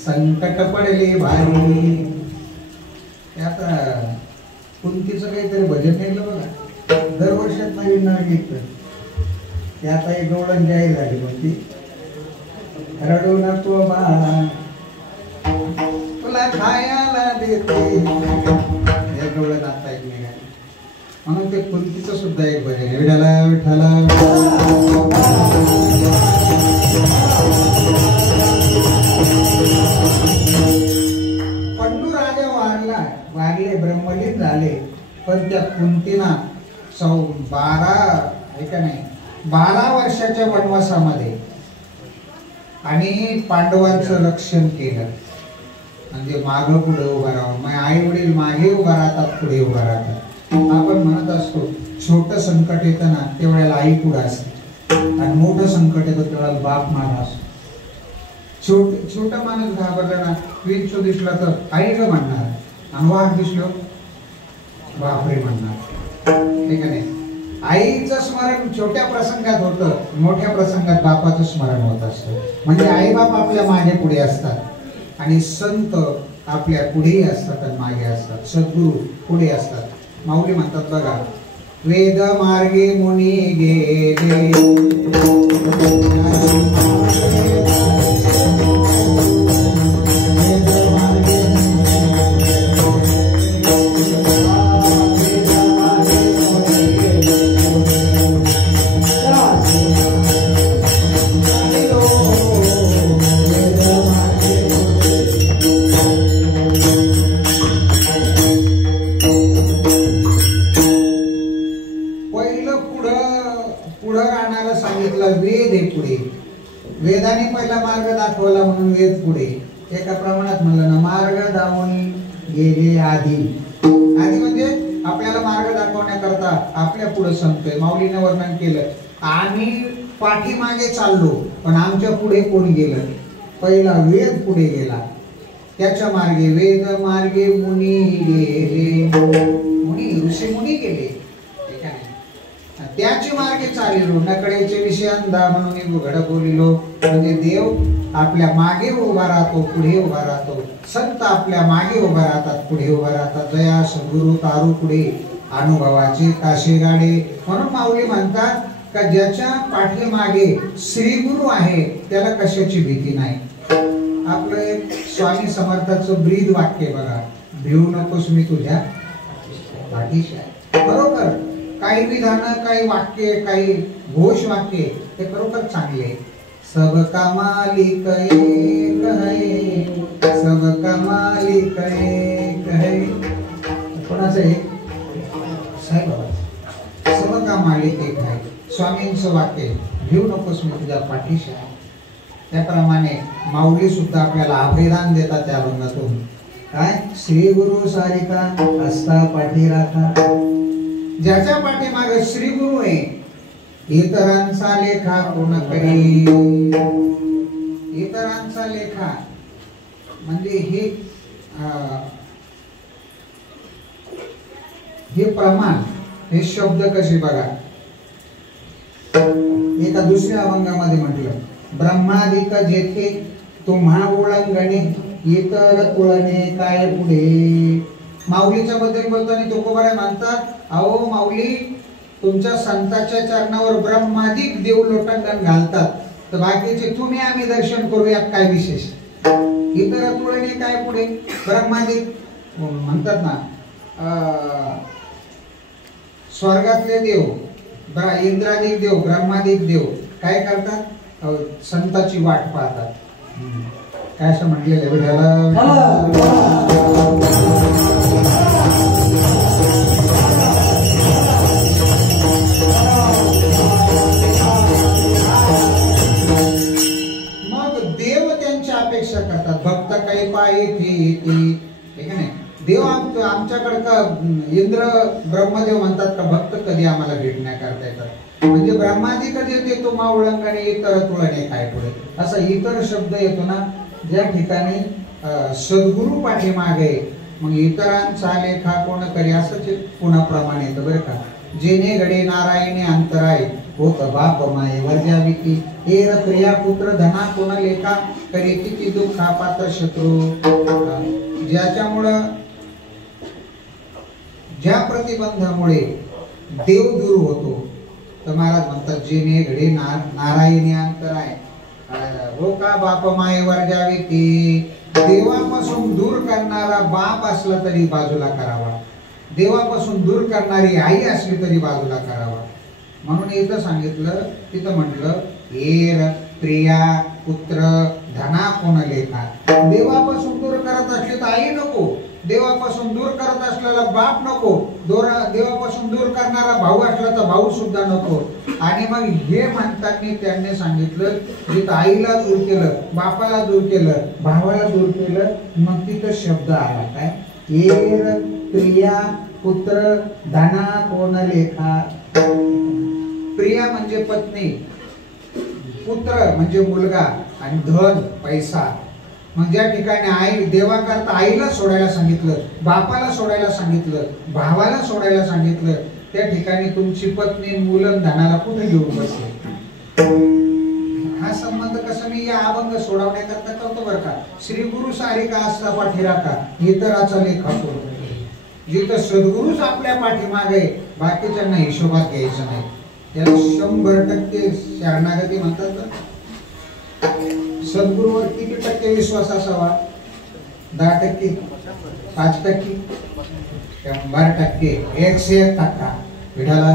संकट पडले भारी. आता कुंतीचं काहीतरी भजन निघलं बघा, दरवर्षात नवीन नवीन निघतं. ते आता एक गवळण जाहीर झाली होती, रडू नको बाळा तुला खायला देते. हे गवळण आता एक निघाली. म्हणून ते कुंतीचं सुद्धा एक भजन आहे, विठाला विठाला. पंडू राजा वारले ब्रह्मलीन झाले, पण त्या कुंतीना 12 वर्षाच्या वनवासामध्ये आणि पांडवांचं रक्षण केलं. म्हणजे मागं पुढे उभा राहून, मग आई वडील मागे उभा राहतात, पुढे उभा राहतात. आपण म्हणत असतो छोटं संकट येतं ना त्यावेळेला आई पुढे असते, आणि मोठं संकट येतं त्यावेळेला बाप मागे असतो. छोटा माणूस घाबरला ना, विंचू दिसला तर आई ग म्हणणार, आणि वाघ दिसलो बापरे म्हणणार, ठीक आहे नाही. आईचं स्मरण छोट्या प्रसंगात होतं, मोठ्या प्रसंगात बापाचं स्मरण होत असतं. म्हणजे आई बाप आपल्या मागे पुढे असतात आणि संत आपल्या पुढेही असतात आणि मागे असतात, सद्गुरू पुढे असतात. माऊली म्हणतात बघा, वेद मार्गे मुनी गेले, वेदाने पहिला मार्ग दाखवला म्हणून वेद पुढे. एका प्रमाणात म्हणलं ना, मार्ग दावणी गेले आधी. आधी म्हणजे आपल्याला मार्ग दाखवण्याकरता आपल्या पुढे संतोय. माऊलीने वर्णन केलं, आम्ही पाठीमागे चाललो पण आमच्या पुढे कोण गेलं? पहिला वेद पुढे गेला, त्याच्या मार्गे वेद मार्गे मुनी गेले, मुनी ऋषी मुनी गेले, त्याची मार्गे चाललो. नकळेचे विषय अंधा म्हणून उघड बोलिलो. म्हणजे देव आपल्या मागे उभा राहतो, पुढे उभा राहतो. संत आपल्या मागे उभा राहतात, पुढे उभा राहतात. जया सद्गुरु तारू पुढे अनुभवाचे काशे गाडे. म्हणून माऊली म्हणतात का ज्याच्या पाठीमागे श्री गुरु आहे त्याला कशाची भीती नाही. आपलं एक स्वामी समर्थाचं ब्रीद वाक्य बघा, भिवू नकोस मी तुझ्या पाठीशी आहे. बरोबर, काही विधान, काही वाक्य, काही घोष वाक्य ते खरोखर चांगले. सब कमालिक एक है, सब कमालिक एक है. कोणाचं आहे? साईबाबा. सब कमालिक एक है, स्वामींचं वाक्य, घेऊ नकोस मी तुझ्या पाठीशी आहे. त्याप्रमाणे माऊली सुद्धा आपल्याला अभिदान देतात त्या अभंगातून. काय? श्री गुरु सारिका असता पाठी राखा. ज्याच्या पाठीमागे श्री गुरु आहे, इतरांचा लेखा कोण करी. इतरांचा लेखा म्हणजे हे प्रमाण, हे शब्द कसे बघा. एका दुसऱ्या अभंगामध्ये म्हटलं, ब्रह्मादिक जेथे तुम्हा ओळंगणे, इतर तुळणे काय पुढे. माऊलीच्या बद्दल बोलताना तुकोबाराय म्हणतात, अहो माऊली, तुमच्या संतांच्या चरणावर ब्रह्मादिक देव लोटांगण घालतात, तर बाकीचे तुम्ही आम्ही दर्शन करूयात काय विशेष. इतर तुळणे काय पुढे. ब्रह्मादिक म्हणतात ना, स्वर्गातले देव, इंद्रादिक देव, ब्रह्मादिक देव काय करतात? संताची वाट पाहतात. काय असं म्हटलेलं विठाला. अपेक्षा करतात, भक्त काही पायी येते, ठीक आहे. देव आमच्याकडे का, इंद्र ब्रह्मदेव म्हणतात का भक्त कधी आम्हाला भेटण्याकरता येतात. म्हणजे ब्रह्मादी कधी येते तो मावळंगाने, इतर तुळणे काय पुढे. असा इतर शब्द येतो ना, ज्या ठिकाणी सद्गुरु पाठीमागे, मग इतरांचा लेखा कोण करी, असं पुन्हा प्रमाण येतं बरं का. जेने घडे नारायणे अंतराय, होत बाप माये वर्जाविती. एर प्रिया पुत्र धना कोण लेखा, करी किती दुःखा पात्र शत्रू. ज्याच्यामुळं, ज्या प्रतिबंधामुळे देव दूर होतो, तर महाराज म्हणतात जेने घडे नारायणी अंतराय, हो का बाप माये वर्जाविती. देवापासून दूर करणारा बाप असला तरी बाजूला करावा, देवापासून दूर करणारी आई असली तरी बाजूला करावा. म्हणून इथं सांगितलं, तिथं म्हटलं, एर प्रिया पुत्र धना कोण लेखा. देवापासून दूर करत असली तर आई नको, देवापासून दूर करत असलेला बाप नको, देवापासून दूर करणारा भाऊ असला तर भाऊ सुद्धा नको. आणि मग हे म्हणताना त्यांनी सांगितलं, जिथं आईला दूर केलं, बापाला दूर केलं, भावाला दूर केलं, मग तिथं शब्द आला काय, एर प्रिया पुत्र धना कोण लेखा. प्रिया म्हणजे पत्नी, पुत्र म्हणजे मुलगा आणि धन पैसा. मग ज्या ठिकाणी आई देवाकरता आईला सोडायला सांगितलं, बापाला सोडायला सांगितलं, भावाला सोडायला सांगितलं, त्या ठिकाणी तुमची पत्नी मुलं धनाला कुठे घेऊन बसले. हा संबंध कसा मी या अभंग सोडवण्याकरता करतो बरं का. श्री गुरु सारिका असता पाठी राखा इतराचा लेखा करू. जिथं सद्गुरूच आपल्या पाठीमागे, बाकीच्यांना हिशोबात घ्यायचं नाही. त्याला 100% शरणागती म्हणतात. सद्गुरूवर किती टक्के विश्वास असावा? 10%, 5%, 100%, 101%. विठाला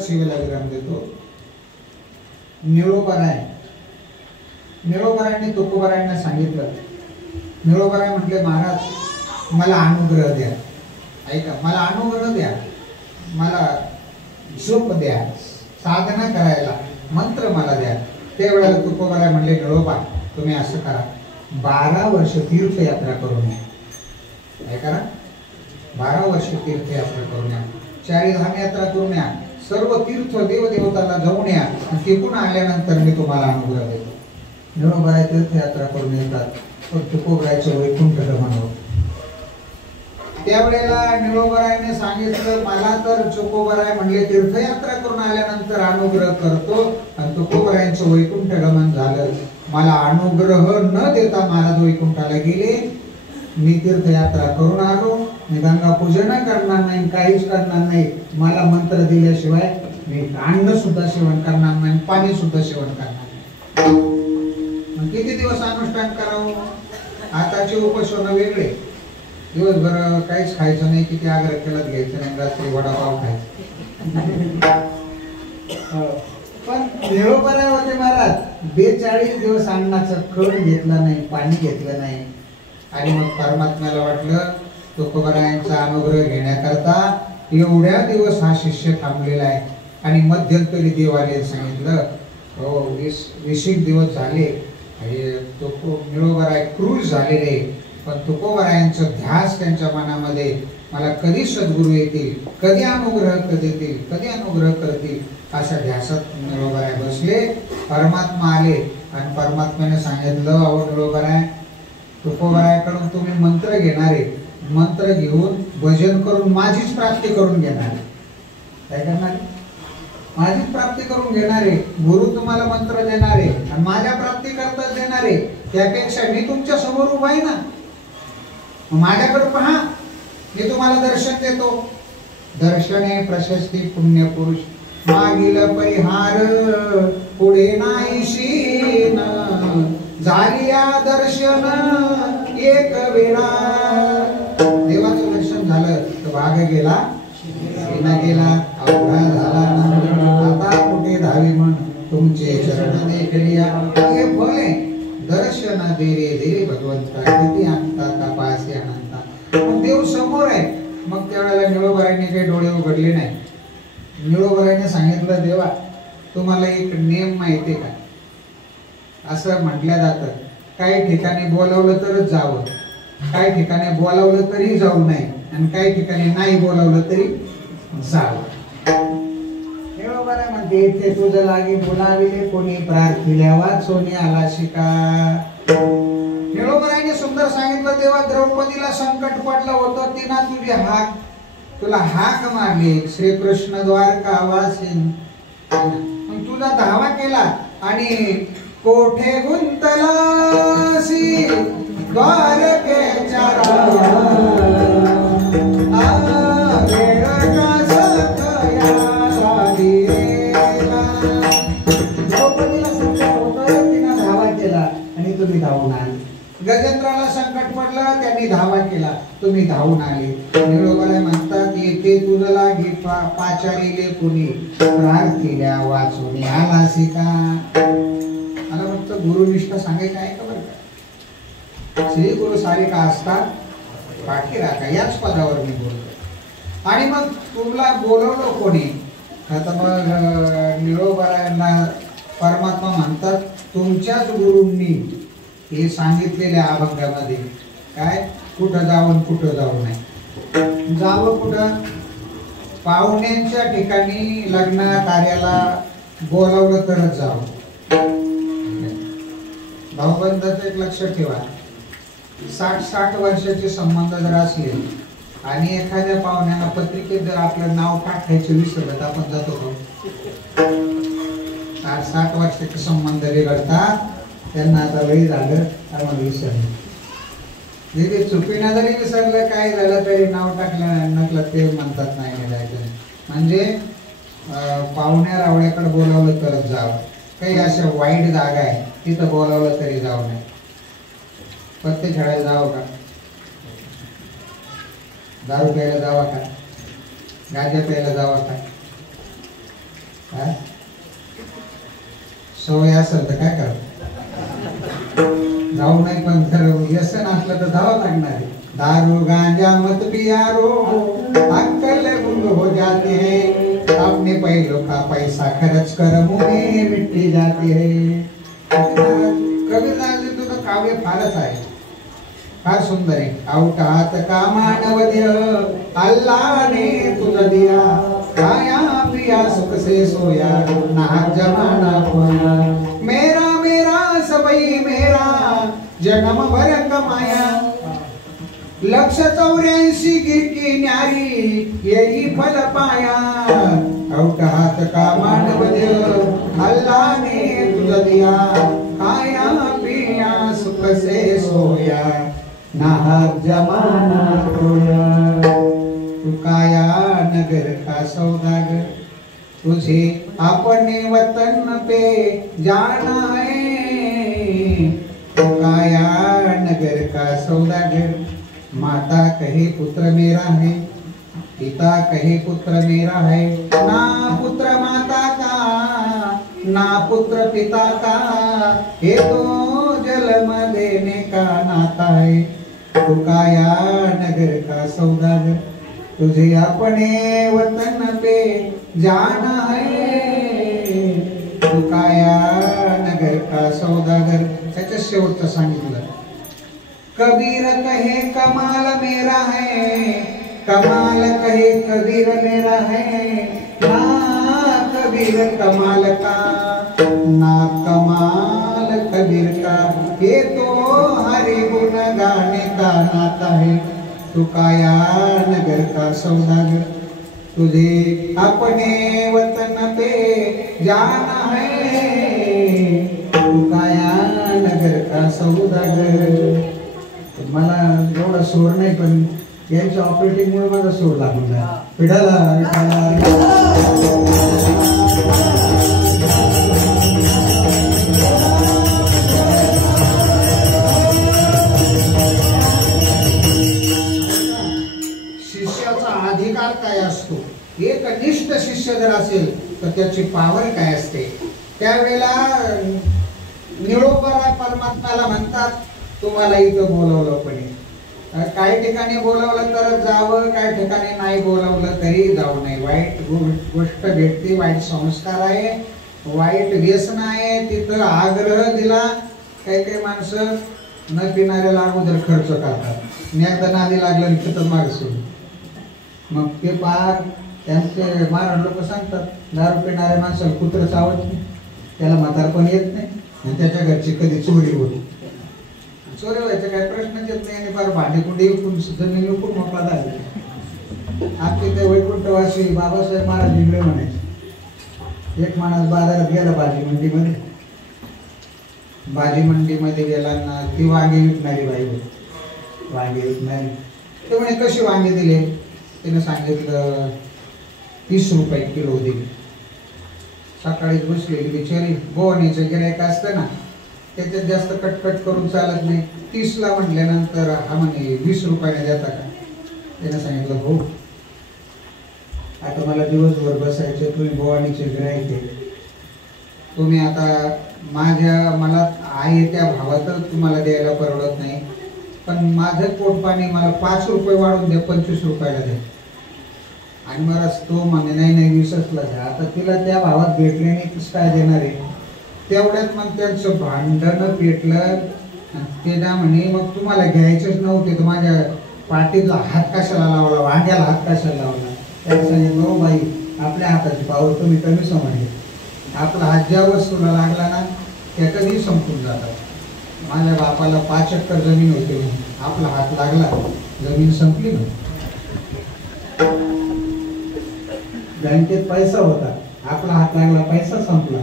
सेवेला विराम देतो. निळोबरायांनी तुकोबरायांना सांगितलं. निळोबराय म्हटले, महाराज मला अनुग्रह द्या. ऐका, मला अनुग्रह द्या, मला झोप द्या, साधना करायला मंत्र मला द्या. त्यावेळेला तुकोबराय म्हणले, निळोबा तुम्ही असं करा, 12 वर्ष तीर्थयात्रा करून या. काय करा? 12 वर्ष तीर्थयात्रा करून या, 4 धाम यात्रा करून या, सर्व तीर्थ देवदेवताला जाऊन या, आणि तिकडून आल्यानंतर मी तुम्हाला अनुग्रह देतो. निळोबराय तीर्थयात्रा करून येतात, पण तुकोबरायचं वैकुंठ गमन होतं. त्यावेळेला निळोबरायने सांगितलं, मला तर तुकोबराय म्हणले तीर्थयात्रा करून आल्यानंतर अनुग्रह करतो, आणि तुकोबरायांचं वैकुंठ गमन झालं. मला अनुग्रह न देता महाराज वैकुंठाला गेले. मी तीर्थयात्रा करून आलो, मी गंगा पूजन करणार नाही, काहीच करणार नाही. मला मंत्र दिल्याशिवाय मी अन्न सुद्धा सेवन करणार नाही, पाणी सुद्धा सेवन करणार नाही. मग किती दिवस अनुष्ठान करावं? आताचे उपोषण वेगळे. दिवसभर काहीच खायचं नाही, किती आग्रह केला घ्यायचं नाही, रात्री वडापाव खायचा. पण निळोबराय होते महाराज, 42 दिवस अन्नाचं कण घेतला नाही, पाणी घेतलं नाही. आणि मग परमात्म्याला वाटलं, तुकोबरायांचा अनुग्रह घेण्याकरता एवढ्या दिवस हा शिष्य थांबलेला आहे. आणि मध्यंतरी देवाने सांगितलं, हो 20 दिवस झाले, निळोबराय क्रूर झालेले, पण तुकोबरायांचं ध्यास त्यांच्या मनामध्ये, मला कधी सद्गुरू येतील, कधी अनुग्रह देतील, कधी अनुग्रह करतील, अशा ध्यासात निळोबराय बसले. परमात्मा आले आणि परमात्म्याने सांगितलं, अहो निळोबराय, तुकोबरायाकडून तुम्ही मंत्र घेणारे, मंत्र घेऊन भजन करून माझीच प्राप्ती करून घेणारे. काय करणारे? माझीच प्राप्ती करून घेणारे. गुरु तुम्हाला मंत्र देणारे आणि माझ्या प्राप्ती करता देणारे. त्यापेक्षा मी तुमच्या समोर उभा आहे ना, माझ्याकडे पहा, मी तुम्हाला दर्शन देतो. दर्शने प्रशस्ती पुण्य पुरुष, मागील परिहार पुढे नाही शीन. झालिया दर्शन एक वेळा. देवाचं दर्शन झालं तर भाग गेला, सीना गेला, अवघा झाला. आता कुठे धावी म्हण, तुमचे चरण देखलिया. हे फळ आहे. दर्शन दे रे भगवंता, किती आणता तपासे अनंता. मग देव समोर आहे. मग त्यावेळेला निळोबरायने काही डोळे उघडले नाही. निळोबरायने सांगितलं, देवा तुम्हाला एक नियम माहिती का? असं म्हटलं जातं, काही ठिकाणी बोलावलं तरच जावं, काही ठिकाणी बोलावलं तरी जाऊ नये, आणि काही ठिकाणी नाही बोलावलं तरी जावं. निळोबराय म्हणते, इथे तुझं लागे बोलाविले कोणी, प्रार्थिल्या वाचोनी आला शिका. निळोबरायने सुंदर सांगितलं, देवा द्रौपदीला संकट पडलं होतं, तिनं तुला हाक मारली, श्रीकृष्ण द्वारका वासीन. तुझा धावा केला आणि कोठे गुंतलासी द्वारकेच्या तुम्ही धावून आले. गजेंद्राला संकट पडलं, त्यांनी धावा केला, तुम्ही धावून आले. निळोबराय म्हणतात, येथे तुझं लागे पाचारीले कुणी, प्रार्थिल्या वाचून आलासी का. मला फक्त गुरुनिष्ठा सांगायचं आहे का बरं का. श्री गुरु सारिका असतात पाठी राखा, याच पदावर मी बोलतो. आणि मग तुला बोलवलं कोणी? आता मग निळोबरायांना परमात्मा म्हणतात तुमच्याच गुरूंनी हे सांगितलेल्या अभंगामध्ये काय कुठं जावं कुठं जाऊ नये. जावं कुठं? पाहुण्यांच्या ठिकाणी लग्न कार्याला बोलावलं तरच जावं. भाऊबंधाचं एक लक्षात ठेवा, 60 वर्षाचे संबंध जर असले आणि एखाद्या पाहुण्याला पत्रिकेत जर आपलं नाव टाकायचं विसरलं तर आपण जातो का? 60 वर्षाचे संबंध बिघडतात. त्यांना आता वय झालं आम्हाला विसरलं. जे चुकीनं जरी विसरलं काय झालं तरी नाव टाकलं नकलं ते म्हणतात नाही जायचं. म्हणजे पाहुण्या रावळ्याकडे बोलावलं तरच जावं. काही अशा वाईट जागा आहे तिथं बोलावलं तरी जाऊ नये. पत्ते खेळायला जावं का? दारू प्यायला जावा का? गांजा प्यायला जावा का? सवय असेल तर काय करा जाऊ नाही. पण खरं व्यसन असलं तर जावं लागणार आहे. दारू गांजा मत पियारो अक्कल गुंग हो जाते है. अपने पैलों का पैसा खर्च कर मुझे मिट्टी जाती है. कबीरदास तुझं काव्य फारच आहे, फार सुंदर आहे. अवटात का मानव देह अल्लाह ने तुझा दिया. खाया पिया सुख से सोया ना जमाना खोया. मेरा मेरा सबई मेरा जन्म भर कमाया. 184 गिरकी न्यारी यही फल पाया. अवटात का मानव देह अल्लाह ने तुझा दिया. खाया पिया सुख से सोया नाहक जमाना खोया. तू काया नगर का सौदागर तुझे अपने वतन पे जाना है. तू काया नगर का सौदागर माता कहे पुत्र मेरा है. पिता कहे पुत्र मेरा है. ना पुत्र माता का ना पुत्र पिता का ये तो जन्म देने का नाता है. तू काया नगर का सौदागर तुझे अपने वतन पे जाना है. तू काया नगर का सौदागर. त्याच्या शेवटचं सांगितलं. कबीर कहे कमाल मेरा है. कमाल कहे कबीर मेरा है. ना कबीर कमाल का ना कमाल कबीर का ये तो हरि गुण गाने का नाता है. तू काया नगर का सौदागर तुझे अपने वतन पे जाना है. तू काया नगर का सौदागर. मला एवढा सूर नाही पण यांच्या ऑपरेटिंग मुळे माझा सूर लागून आहे. पिढाला शिष्याचा अधिकार काय असतो? एक निष्ठ शिष्य जर असेल तर त्याची पावर काय असते? त्यावेळेला निरोपरा परमात्म्याला म्हणतात तुम्हाला इथं बोलवलं. पण काही ठिकाणी बोलवलं तर जावं, काही ठिकाणी नाही बोलवलं तरी जाऊ नये. वाईट गोष्ट भेटते, वाईट संस्कार आहे, वाईट व्यसन आहे, तिथं आग्रह दिला. काही काही माणसं न पिणाऱ्याला अगोदर खर्च करतात. एकदा नादी लागलं तिथं मागे सोडून मग ते पार त्यांचे महाराज लोक सांगतात दारू पिणाऱ्या माणसाला कुत्र चावत नाही, त्याला म्हातारपण येत नाही आणि त्याच्या घरची कधी चोरी होती. चोरी व्हायचं काय प्रश्नच येत नाही. आणि फार भांडेकुंडे विकून जमीन विकून मोकळा झाले. आपले ते वैकुंठवासी बाबासाहेब महाराज इकडे म्हणायचे. एक माणूस बाजारात गेला भाजी मंडीमध्ये. भाजी मंडीमध्ये गेला ना ती वांगी विकणारी बाई होती. वांगी विकणारी ते म्हणे कशी वांगी दिले? तिने सांगितलं 30 रुपये किलो दिली. सकाळीच बसलेली बिचारी. बोवणीचं गिऱ्हाईक असतं ना त्याच्यात जास्त कटकट करून चालत नाही. 30ला म्हटल्यानंतर हा म्हणे 20 रुपयाने देता का? त्याने सांगितलं हो. आता मला दिवसभर बसायचं, तुम्ही बोवाणीचे गिऱ्हाईक आहे, तुम्ही आता मला आहे त्या भावातच तुम्हाला द्यायला परवडत नाही, पण माझं पोटपाणी मला 5 रुपये वाढून द्या, 25 रुपयाला द्या. आणि मला तो म्हणे नाही 20ला द्या. आता तिला त्या भावात भेटले नाही, कसं काय देणार आहे? तेवढ्यात मग त्यांचं भांडण पेटलं. ते ना म्हणे मग तुम्हाला घ्यायचेच नव्हते तर माझ्या पाठीला हात कशाला लावला, वांग्याला हात कशाला लावला. त्याला सांगितलं, हो बाई, आपल्या हाताची पावर तुम्ही कमी समजले. आपला हात ज्या वस्तूला लागला ना त्या कधी संपून जातात. माझ्या बापाला 5 एकर जमीन होती, आपला हात लागला जमीन संपली ना. बँकेत पैसा होता, आपला हात लागला पैसा संपला.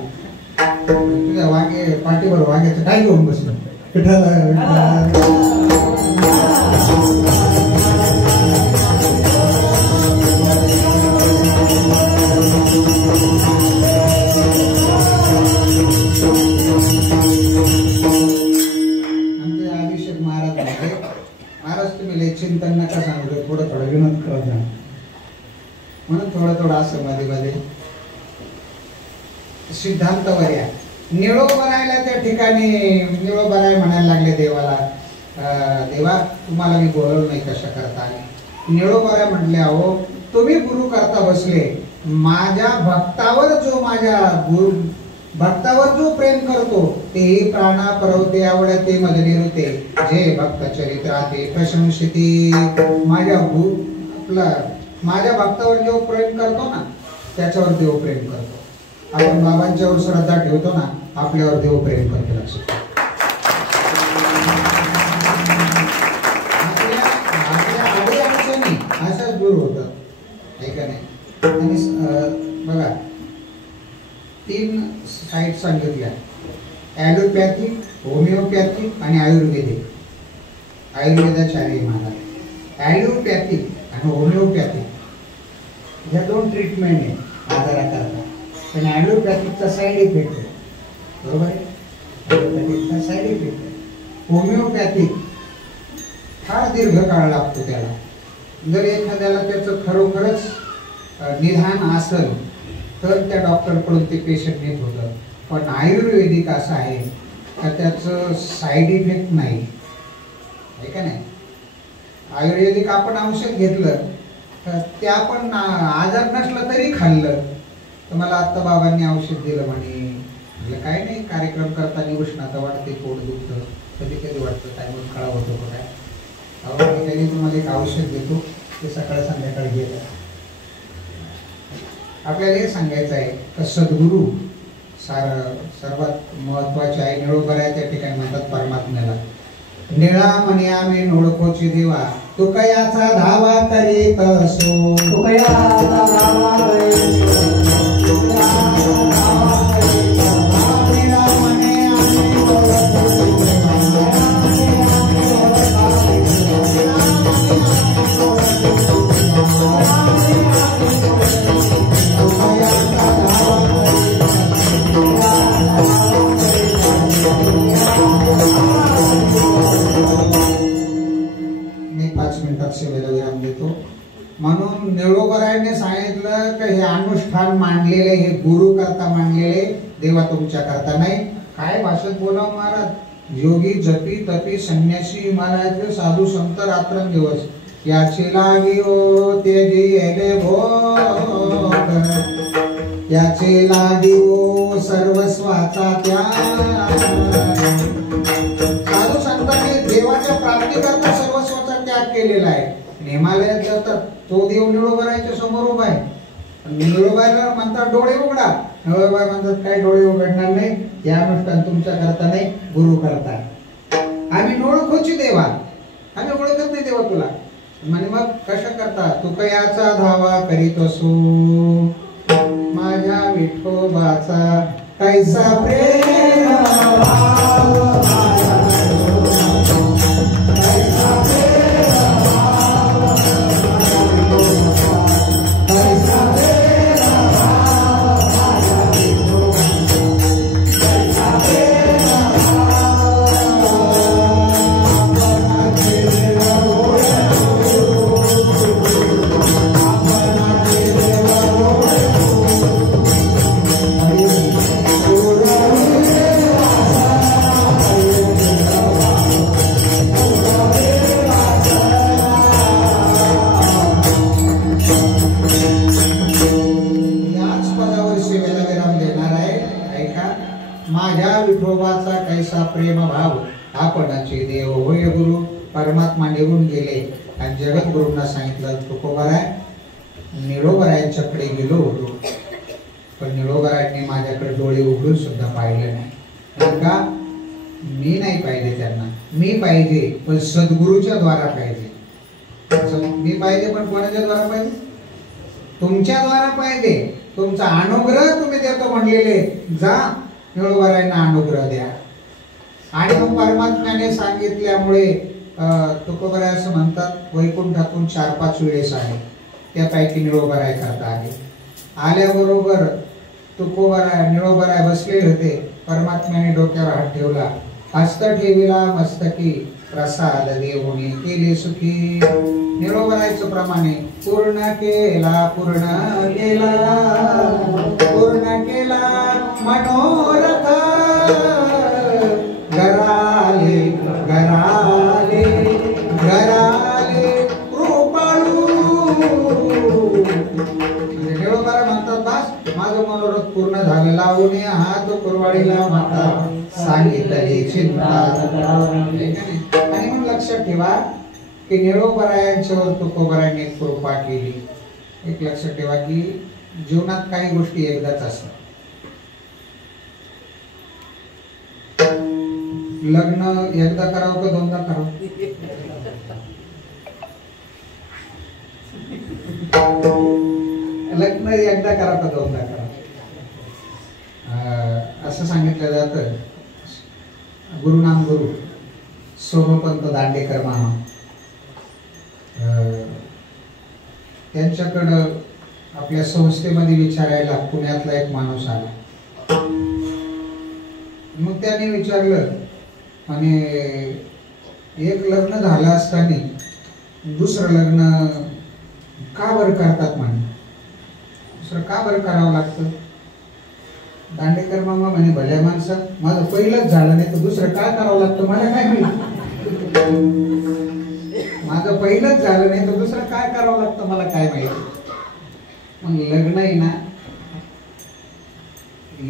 तुझ्या वागे पाठीवर वाग्याचं काय घेऊन बसलं. चिंतन नका सांगतो, थोडं थोडं विनोद करत जा म्हणून थोडं असं मध्ये मध्ये सिद्धांतावर या. निळो बनायला त्या ठिकाणी निळो बनाय म्हणायला लागले देवाला, देवा तुम्हाला मी बोलवलं नाही कशा करता. निळो बनाय म्हटले, अहो तुम्ही गुरु करता बसले, माझ्या भक्तावर जो प्रेम करतो तेही प्राणा परवते आवडते मदने रुते, जे भक्त चरित्राते प्रशंसिती. माझ्या भक्तावर जो प्रेम करतो ना त्याच्यावर देव प्रेम करतो. आपण बाबांच्यावर श्रद्धा ठेवतो ना, आपल्यावर देव प्रेम करतो. लक्षात आपल्या अडचणी अशाच दूर होतात, ऐका नाही. आणि बघा 3 साईट सांगितल्या, ॲलोपॅथिक, होमिओपॅथिक आणि आयुर्वेदिक. आयुर्वेदाचार्य महाराज. ॲलोपॅथिक आणि होमिओपॅथिक ह्या 2 ट्रीटमेंट आहे आजाराकरता. पण ॲलोपॅथिकचा साईड इफेक्ट आहे, बरोबर आहे. ॲलोपॅथिकचा साईड इफेक्ट आहे. होमिओपॅथिक फार दीर्घ काळ लागतो त्याला. जर एखाद्याला त्याचं खरोखरच निदान असेल तर त्या डॉक्टरकडून ते पेशंट नेत होतं. पण आयुर्वेदिक असं आहे का त्याचं साईड इफेक्ट नाही, आहे का नाही. आयुर्वेदिक आपण औषध घेतलं तर ते आपण आजार नसलं तरी खाल्लं. तर मला आत्ता बाबांनी औषध दिलं म्हटलं काय नाही, कार्यक्रम करताना उष्णता वाटते, पोट दुखतं, कधी कधी वाटतं टाईमच खराब होतो का काय. त्यांनी तुम्हाला एक औषध देतो, ते सकाळ संध्याकाळी घेत. आपल्याला हे सांगायचं आहे का सद्गुरू सर्वात महत्वाचे आहे. निळोबर आहे त्या ठिकाणी म्हणतात परमात्म्याला, निळा म्हणे आम्ही नोळखोची देवा, तू कयाचा धावा करीत असो, तू कयाचा धावा म्हणून निळोबरायाने सांगितलं की हे अनुष्ठान मांडलेले, हे गुरु करता मांडलेले, देवा तुमच्या करता नाही. काय भाषेत बोलाव महाराज. योगी जपी तपी संन्यासी हिमालयातले साधू संत रात्रंदिवस याचे लागी ओ तेजी येले भोग, याचे लागी ओ सर्वस्वाचा त्याग. साधू संतांनी देवाच्या प्राप्ती करता सर्वस्वाचा त्याग केलेला आहे. हिमालयात जातात, तो देव निळोबाराच्या समोर उभा आहे. निळोबाला म्हणतात डोळे उघडा, निळोबा म्हणतात काय डोळे उघडणार नाही, या अनुष्ठान तुमच्या करता नाही, गुरु करता. आम्ही ओळखोची देवा, आम्ही ओळखत नाही देवा तुला. म्हणे मग कशा करता, तू कयाचा धावा करीत असो, माझ्या विठोबाचा कैसा प्रेम माझ्या विठोबाचा कैसा प्रेम भाव आपणाचे देव होय गुरु. परमात्मा निघून गेले आणि जगद्गुरूंना सांगितलं तुकोबाराय निळोबारायांच्याकडे गेलो होतो, पण निळोबारायांनी माझ्याकडे डोळे उघडून सुद्धा पाहिलं नाही. का मी नाही पाहिजे त्यांना, मी पाहिजे पण सद्गुरूच्या द्वारा पाहिजे. मी पाहिजे पण कोणाच्या द्वारा पाहिजे? तुमच्या द्वारा पाहिजे. तुमचा अनुग्रह तुम्ही देतो म्हणलेले, जा निळोबारायांना अनुग्रह द्या. आणि मग परमात्म्याने सांगितल्यामुळे तुकोबाराय असं म्हणतात वैकुंठातून 4-5 वेळेस आहे, त्यापैकी निळोबाराय करता आले. आल्याबरोबर तुकोबाराय निळोबाराय बसलेले होते. परमात्म्याने डोक्यावर हात ठेवला, हस्त ठेविला मस्तकी प्रसाद देऊनी केले सुखी. निळोबारायचं प्रमाणे पूर्ण केला पूर्ण केला पूर्ण केला मनोरथ. घराले घराले घराले कृपाळू. निळोबाराय म्हणतात बस माझं मनोरथ पूर्ण झालं, लावून हात कुरवाडीला माता सांगितले चिंता. आणि म्हणून लक्षात ठेवा की निळोबारायांच्यावर तुकोबारायांनी कृपा केली. एक लक्षात ठेवा की जीवनात काही गोष्टी एकदाच असतात. लग्न एकदा करावं का दोनदा करावं? लग्न एकदा करा का दोनदा करा असं सांगितलं जातं. गुरुनाम गुरु सोमपंत दांडेकर मामा त्यांच्याकडं आपल्या संस्थेमध्ये विचारायला पुण्यातला एक माणूस आला. मग त्याने विचारलं, आणि एक लग्न झालं असताना दुसरं लग्न का बरं करतात म्हणे, दुसरं का बरं करावं लागतं? दांडेकर मामा म्हणे भल्या माणसं, माझं पहिलंच झालं नाही तर दुसरं काय करावं लागतं मला काय माहिती. माझं पहिलंच झालं नाही तर दुसरं काय करावं लागतं मला काय माहिती. मग लग्न आहे ना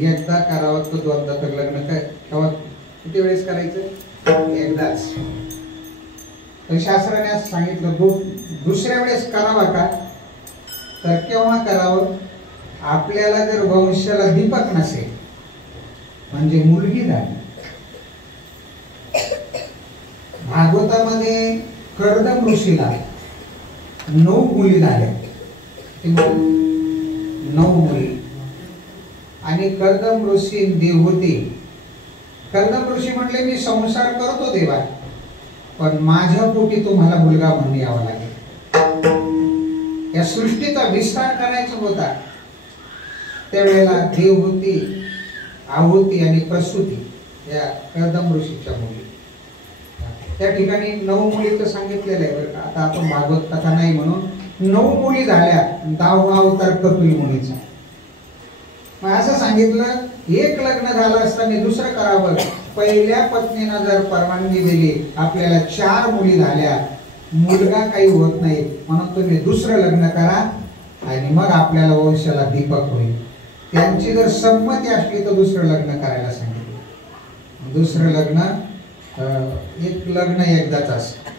एकदा करावं तर दोनदा तर लग्न काय तेव्हा किती वेळेस करायचं? एकदाच. पण शास्त्राने असं सांगितलं दुसऱ्या वेळेस करावा का, तर केव्हा करावं? आपल्याला जर वंशाला दीपक नसेल, म्हणजे मुलगी झाली. भागवतामध्ये कर्दम ऋषीला 9 मुली झाल्या, 9 मुली. आणि कर्दम ऋषी देवहूती. कर्दम ऋषी म्हटले मी संसार करतो देवा, पण माझ्या पोटी तुम्हाला मुलगा म्हणून यावा लागेल. या सृष्टीचा विस्तार करायचा होता. त्यावेळेला देवहूती, आहुती आणि प्रसूती या कर्दम ऋषीच्या मुली. त्या ठिकाणी 9 मुलीचं सांगितलेलं आहे बरं का. आता आपण भागवत कथा नाही म्हणून 9 मुली झाल्या. 10वा अवतार कपिल मुनीचा. मग असं सांगितलं एक लग्न झालं असताना दुसरं करावं. पहिल्या पत्नीनं जर परवानगी दिली, आपल्याला 4 मुली झाल्या, मुलगा काही होत नाही, म्हणून तुम्ही दुसरं लग्न करा आणि मग आपल्याला वंशाला दीपक होईल. त्यांची जर संमती असली तर दुसरं लग्न करायला सांगितलं. दुसरं लग्न एक लग्न एकदाच असतं.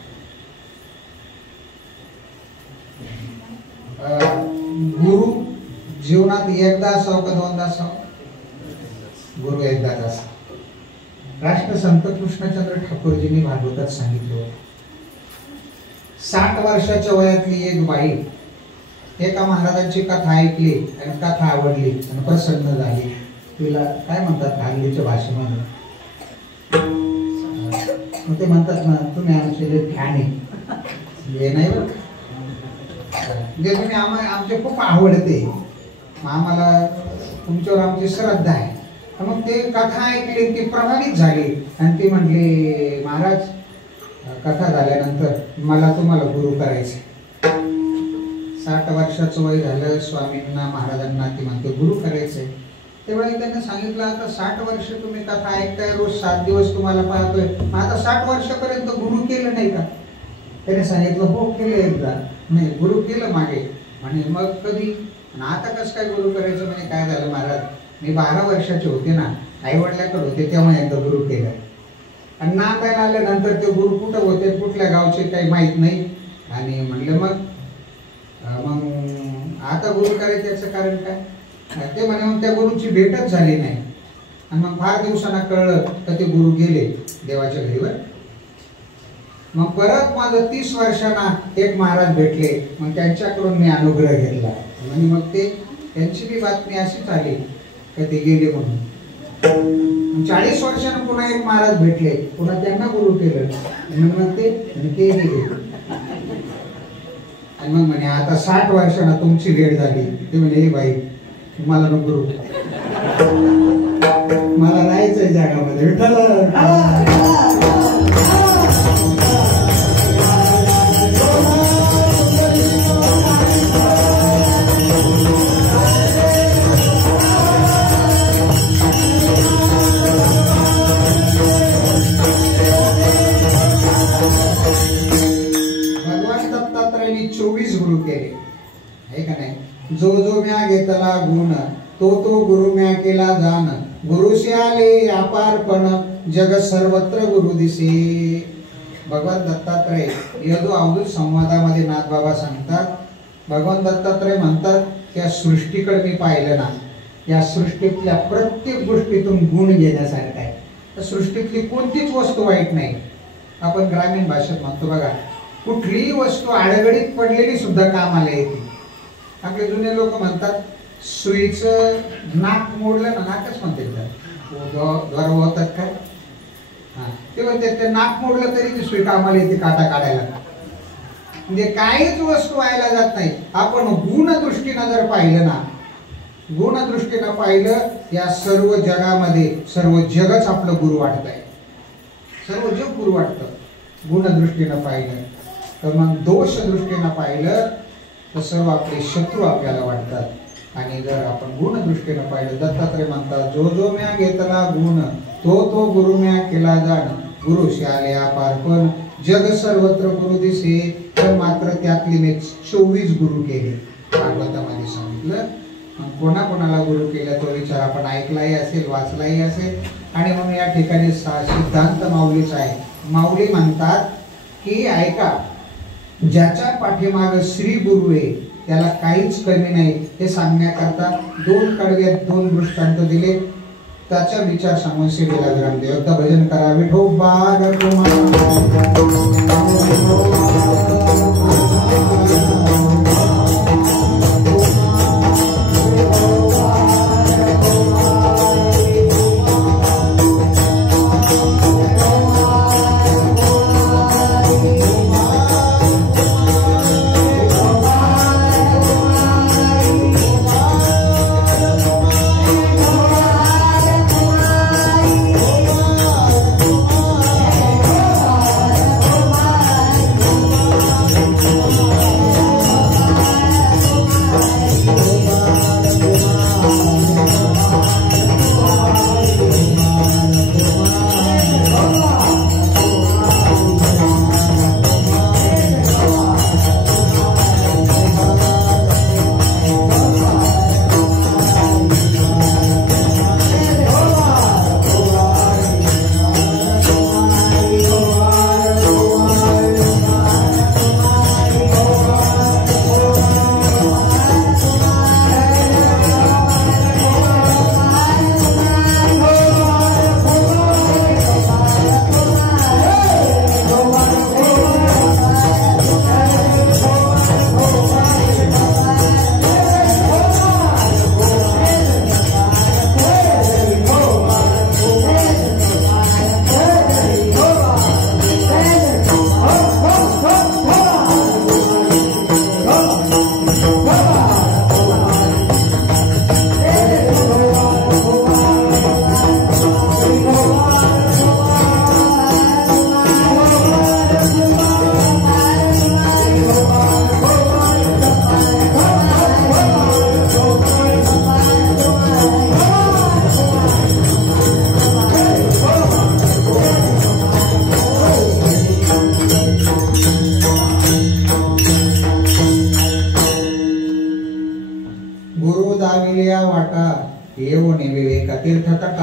गुरु जीवनात एकदा असावं का दोनदा असावं? गुरु एकदाच असावं. राष्ट्रसंत कृष्णचंद्र ठाकूरजींनी भागवतात सांगितलं, 60 वर्षाच्या वयातली एक बाई एका महाराजांची कथा ऐकली आणि कथा आवडली आणि प्रसन्न झाली. तिला काय म्हणतात हल्लीच्या भाषेमध्ये, ते म्हणतात ना तुम्ही आमचे जे फॅन आहे हे नाही बरं, जे तुम्ही आमचे खूप आवडते, आम्हाला तुमच्यावर आमची श्रद्धा आहे. मग ते कथा ऐकली, ती प्रभावित झाली आणि ती म्हणली महाराज कथा झाल्यानंतर मला तुम्हाला गुरु करायचे. 60 वर्षाचं वय झालं, स्वामींना महाराजांना ती म्हणते गुरु करायचंय. त्यावेळी त्यांनी सांगितलं आता 60 वर्ष तुम्ही कथा ऐकताय, रोज 7 दिवस तुम्हाला पाहतोय, आता 60 वर्षापर्यंत गुरु केलं नाही का? त्याने सांगितलं हो केलं एकदा. नाही गुरु केलं मागे. म्हणे मग कधी? आता कसं काय गुरु करायचं? म्हणजे काय झालं महाराज, मी 12 वर्षाचे होते ना, आई वडिलाकडे होते तेव्हा एकदा गुरु केलं. आणि नांदायला आल्यानंतर ते गुरु कुठं होते, कुठल्या गावचे काही माहीत नाही. आणि म्हणलं मग आता गुरु करायचं याचं कारण काय? ते म्हणे मग त्या गुरुची भेटच झाली नाही. आणि मग फार दिवसांना कळलं तर ते गुरु गेले देवाच्या घरीवर. मग परत माझं 30 वर्षांना एक महाराज भेटले. मग त्यांच्याकडून मी अनुग्रह घेतला. आणि मग ते त्यांची बी बातमी अशीच आली का ते गेले म्हणून. 40 वर्षांना पुन्हा एक महाराज भेटले, पुन्हा त्यांना गुरु केलं. मग ते गेले. आणि मग म्हणे आता 60 वर्षांना तुमची वेळ झाली. ते म्हणे हे बाई मला नको गुरु, मला राहायचंय जगामध्ये. भगवान दत्तात्रयाने 24 गुरु केले आहे का नाही. जो जो म्या घेतला गुण, तो तो गुरु म्या केला जाण. गुरुशी आले अपारपण, जग सर्वत्र गुरु दिसे. भगवान दत्तात्रय यदु अवधूत संवादामध्ये नाथबाबा सांगतात, भगवान दत्तात्रय म्हणतात या सृष्टीकडे मी पाहिलं ना, या सृष्टीतल्या प्रत्येक गोष्टीतून गुण घेण्यासारखं आहे. त्या सृष्टीतली कोणतीच वस्तू वाईट नाही. आपण ग्रामीण भाषेत म्हणतो बघा, कुठलीही वस्तू अडगडीत पडलेली सुद्धा कामाला येते. आपले जुने लोक म्हणतात सुईचं नाक मोडलं ना, नाकच म्हणतात द्वार होतात काय. ते म्हणते ते नाक मोडलं तरी ती सुई कामाला येते काटा काढायला. म्हणजे काहीच वस्तू व्हायला जात नाही. आपण गुणदृष्टीनं जर पाहिलं ना, गुणदृष्टीनं पाहिलं, या सर्व जगामध्ये सर्व जगच आपलं गुरु वाटत आहे. सर्व जग गुरु वाटतं गुणदृष्टीनं पाहिलं. तर मग दोष दृष्टीनं पाहिलं तर सर्व आपले शत्रू आपल्याला वाटतात. आणि जर आपण गुण दृष्टीनं पाहिलं, दत्तात्रय म्हणतात जो जो म्या घेतला गुण, तो तो गुरु म्या केला जाण. गुरुशी आले अपारपण, जग सर्वत्र गुरु दिसे. तर मात्र त्यातले मी 24 गुरु केले भागवतामध्ये सांगितलं. कोणाकोणाला गुरु केला तो विचार आपण ऐकलाही असेल, वाचलाही असेल. आणि म्हणून या ठिकाणी सिद्धांत माऊलीच आहे. माऊली म्हणतात की ऐका, ज्याच्या पाठीमाग श्री गुरु आहे त्याला काहीच कमी नाही. हे सांगण्याकरता 2 कडव्यात 2 दृष्टांत दिले. त्याचा विचार सांगून श्रीला विराम देऊ. एकदा भजन करा. विठोबा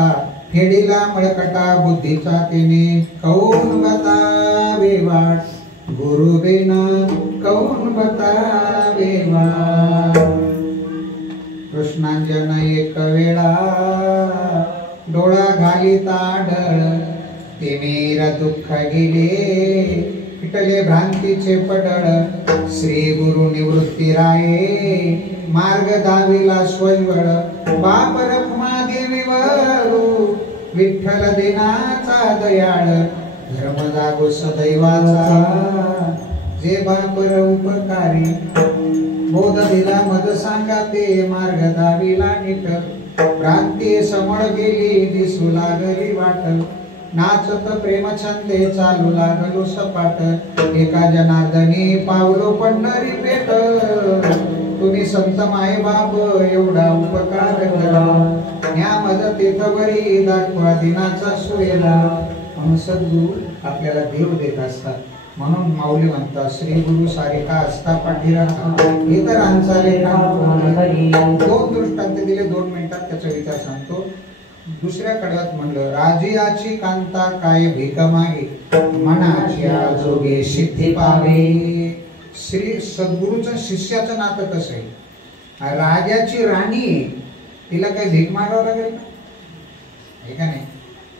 आता फेडीला मळकटा बुद्धीचा तिने कौन बतावे वाट गुरु बिना कौन बतावे वाट कृष्णांजन एक वेळा डोळा घालिता आढळ ते मीर दुःख गेले फिटले भ्रांतीचे पडळ श्री गुरु निवृत्ती राये मार्ग दाविला स्वयंवळ बाप रखमा देवीवरू विठ्ठल दिनाचा दयाळ धर्म जागो सदैवाचा जे बापर उपकारी बोध दिला मद सांगा ते मार्ग दाविला नीट भ्रांती समळ गेली दिसू लागली वाट नाचत प्रेम छंदे चालू लागलो सपाट एका जनार्दनी पावलो पंढरी पेट तुम्ही संत माय बाप एवढा उपकार करा या मदतीतवरी दाखवा दिनाचा सुरेला म्हणून सद्गुरु आपल्याला देव देत असतात म्हणून माऊली म्हणतात श्री गुरु सारिका असता पाठीराखा इतरांचा लेखा दोन दृष्टांत दिले 2 मिनिटात त्याचा विचार सांगतो दुसऱ्या कडव्यात म्हणलं राजियाची कांता काय भीक मागे मनाची आजोगे सिद्धी पावे श्री सद्गुरूचं शिष्याचं नातं कसं आहे राजाची राणी तिला काही भीक मागावं लागेल का नाही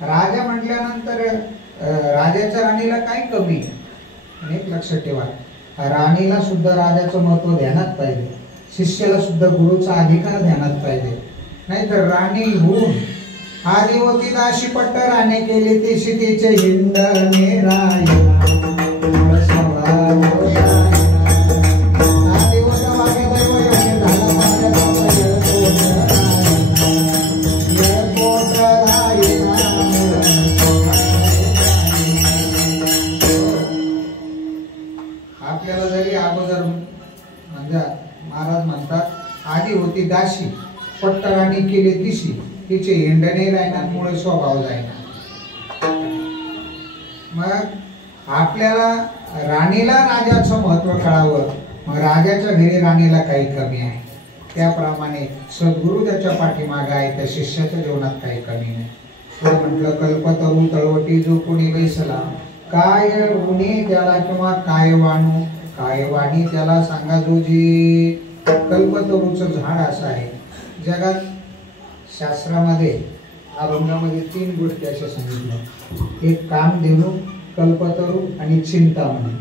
राजा म्हटल्यानंतर राजाच्या राणीला काय कमी आहे एक लक्षात ठेवा राणीला सुद्धा राजाचं महत्व ध्यानात पाहिजे शिष्याला सुद्धा गुरुचा अधिकार ध्यानात पाहिजे नाहीतर राणी होऊन आधी होती दाशी पट्ट राणे केली ती सीतेचे हिंडणे राया आपल्याला जरी अगोदर म्हणजे महाराज म्हणतात आधी होती दाशी पट्ट राणी केली दिशी तिचे हिंडणे राहण्यामुळे स्वभाव जायना मग आपल्याला राणीला राजाचं महत्व कळावं मग राजाच्या घरी राणीला काही कमी आहे त्याप्रमाणे सद्गुरु त्याच्या पाठीमागे आहे त्या शिष्याच्या जीवनात काही कमी नाही तो म्हटलं कल्पतरू तळवटी जो कोणी बैसला काय गुणे त्याला किंवा काय वाणी त्याला सांगा जो जी कल्पतरूचं झाड असं आहे जगात शास्त्रामध्ये अभंगामध्ये 3 गोष्टी अशा सांगितल्या एक कामधेनू कल्पतरू आणि चिंतामणी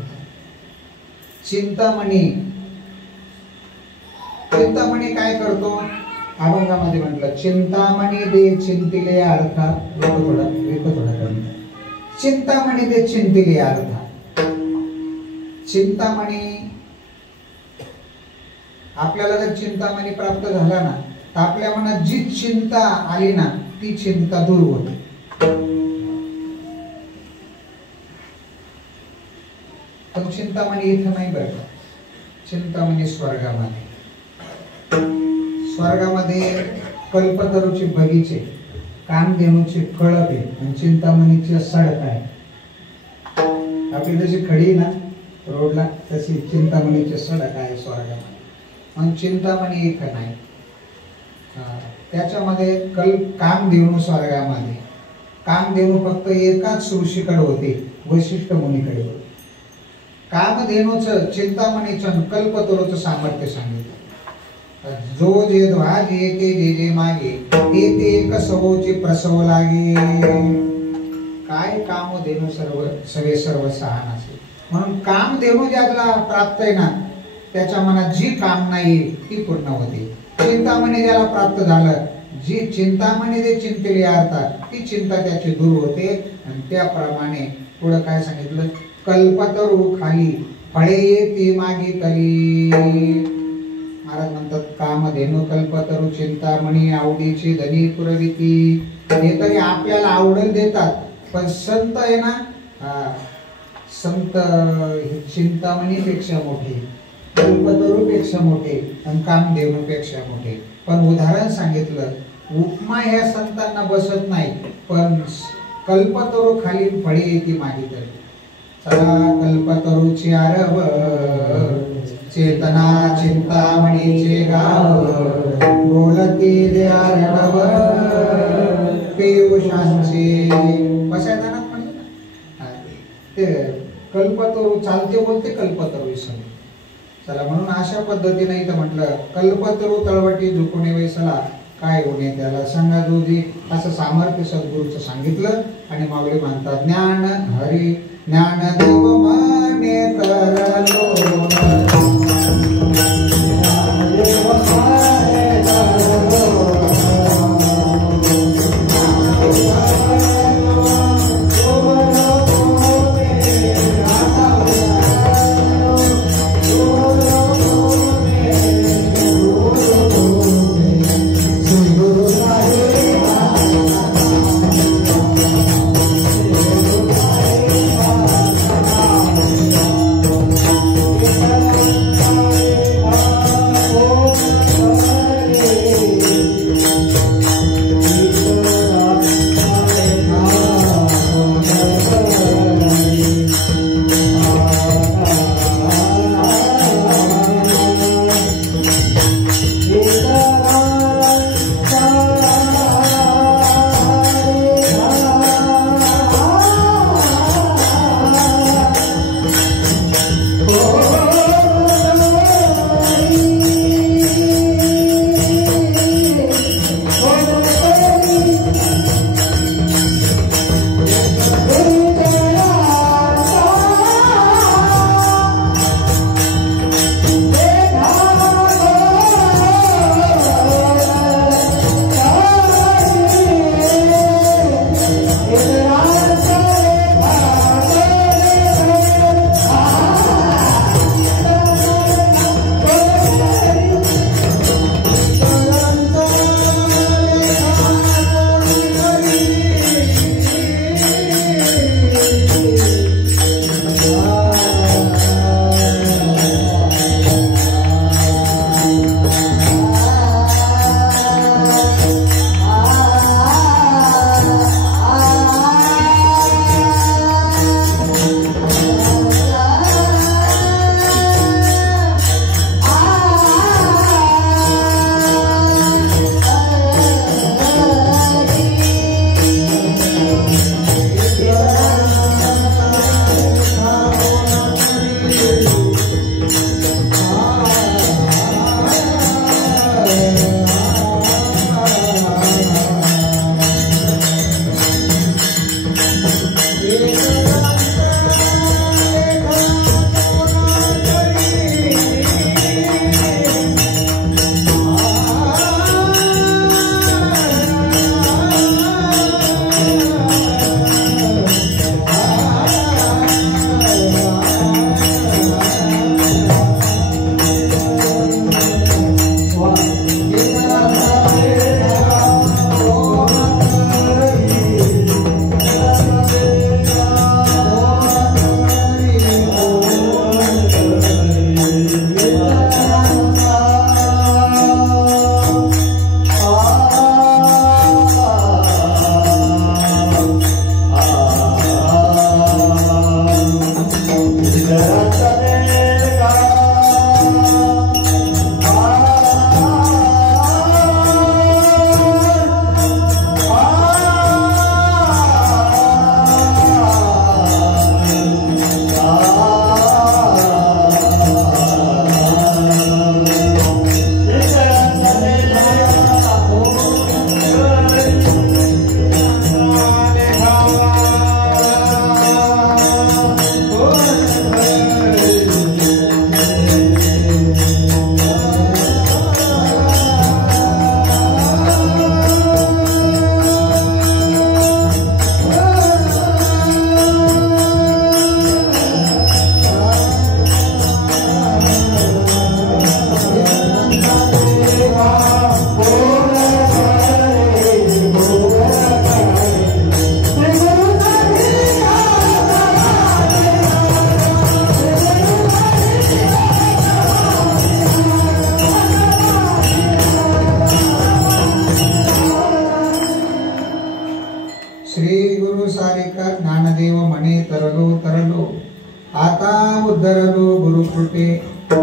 चिंतामणी काय करतो अभंगामध्ये म्हटलं चिंतामणी दे चिंतिले अर्था थोडा चिंतामणी दे चिंतिले अर्था चिंतामणी आपल्याला जर चिंतामणी प्राप्त झाला ना तर आपल्या मनात जी चिंता आली ना ती चिंता दूर होते पण चिंतामणी इथं नाही बरं का चिंतामणी स्वर्गामध्ये कल्पतरूची बगीचे कामधेनूची कळपे आणि चिंतामणीची सडक आहे आपली जशी खडी ना रोडला तशी चिंतामणीची सडक आहे स्वर्गामध्ये आणि चिंतामणी इथं नाही त्याच्यामध्ये कामधेनू स्वर्गामध्ये कामधेनू फक्त एकाच ऋषीकडे होते वशिष्ठ मुनीकडे होते कामधेनूचं चिंतामणीचं कल्पतरूचं सामर्थ्य सांगितलं जो जे ध्वज येते जे मागे ते ते कसवोचे प्रसव लागे काय कामधेनू सर्व सहान असेल म्हणून कामधेनू ज्याला प्राप्त आहे ना त्याच्या मनात जी काम नाही ती पूर्ण होते चिंतामणी ज्याला प्राप्त झालं जी चिंतामणी ते चिंतेली अर्थात ती चिंता त्याची दूर होते आणि त्याप्रमाणे पुढे काय सांगितलं कल्पतरू खाली फळे येते मागितली महाराज म्हणतात कामधेनू कल्पतरू चिंतामणी आवडीची धनी पुरविती हे तरी आपल्याला आवडल देतात पण संत आहे ना संत चिंतामणीपेक्षा मोठे कल्पतरूपेक्षा मोठे आणि कामधेनूपेक्षा मोठे पण उदाहरण सांगितलं उपमा ह्या संतांना बसत नाही पण कल्पतरू खाली फळे येते मागितली चला कल्पतरूची आरव चेतना चिंतामणीचे गाव बोलती द्यारव युषांचे पशायदानात म्हणलं ना ते कल्पतरू चालते बोलते कल्पतरू विसरले. चला म्हणून अशा पद्धतीने इथं म्हटलं कल्पतरू तळवटी झुकणे वेसला काय होणे त्याला सांगा जोजी असं सामर्थ्य सद्गुरूचं सांगितलं. आणि माऊली म्हणतात ज्ञान हरी ज्ञान देव माने तरलो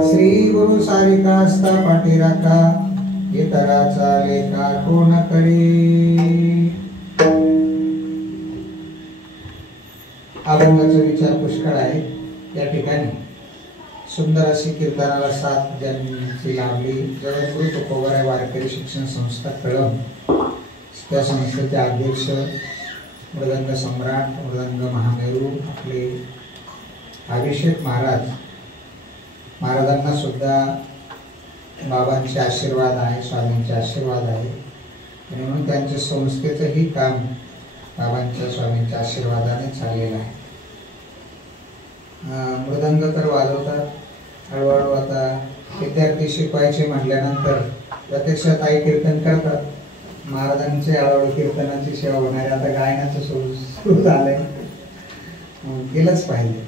श्री गुरु सारिका असता पाठी राखा इतराचा लेखा कोण करी। महाराजांचा विचार पुष्कळ आहे। या ठिकाणी सुंदर अशी कीर्तनाला साथ ज्यांची लाभली जगद्गुरु तुकोबाराय वारकरी शिक्षण संस्था कळम, त्या संस्थेचे अध्यक्ष मृदंग सम्राट मृदंग महामेरू आपले अभिषेक महाराजांना सुद्धा बाबांचे आशीर्वाद आहे, स्वामींचे आशीर्वाद आहे आणि म्हणून त्यांच्या संस्थेचंही काम बाबांच्या स्वामींच्या आशीर्वादाने चाललेलं आहे। मृदंग तर वाजवतात, हळूहळू आता विद्यार्थी शिकवायचे म्हटल्यानंतर प्रत्यक्षात आई कीर्तन करतात, महाराजांचे हळूहळू कीर्तनाची सेवा होणार आहे। आता गायनाचं सुरू झालंय, केलंच पाहिजे।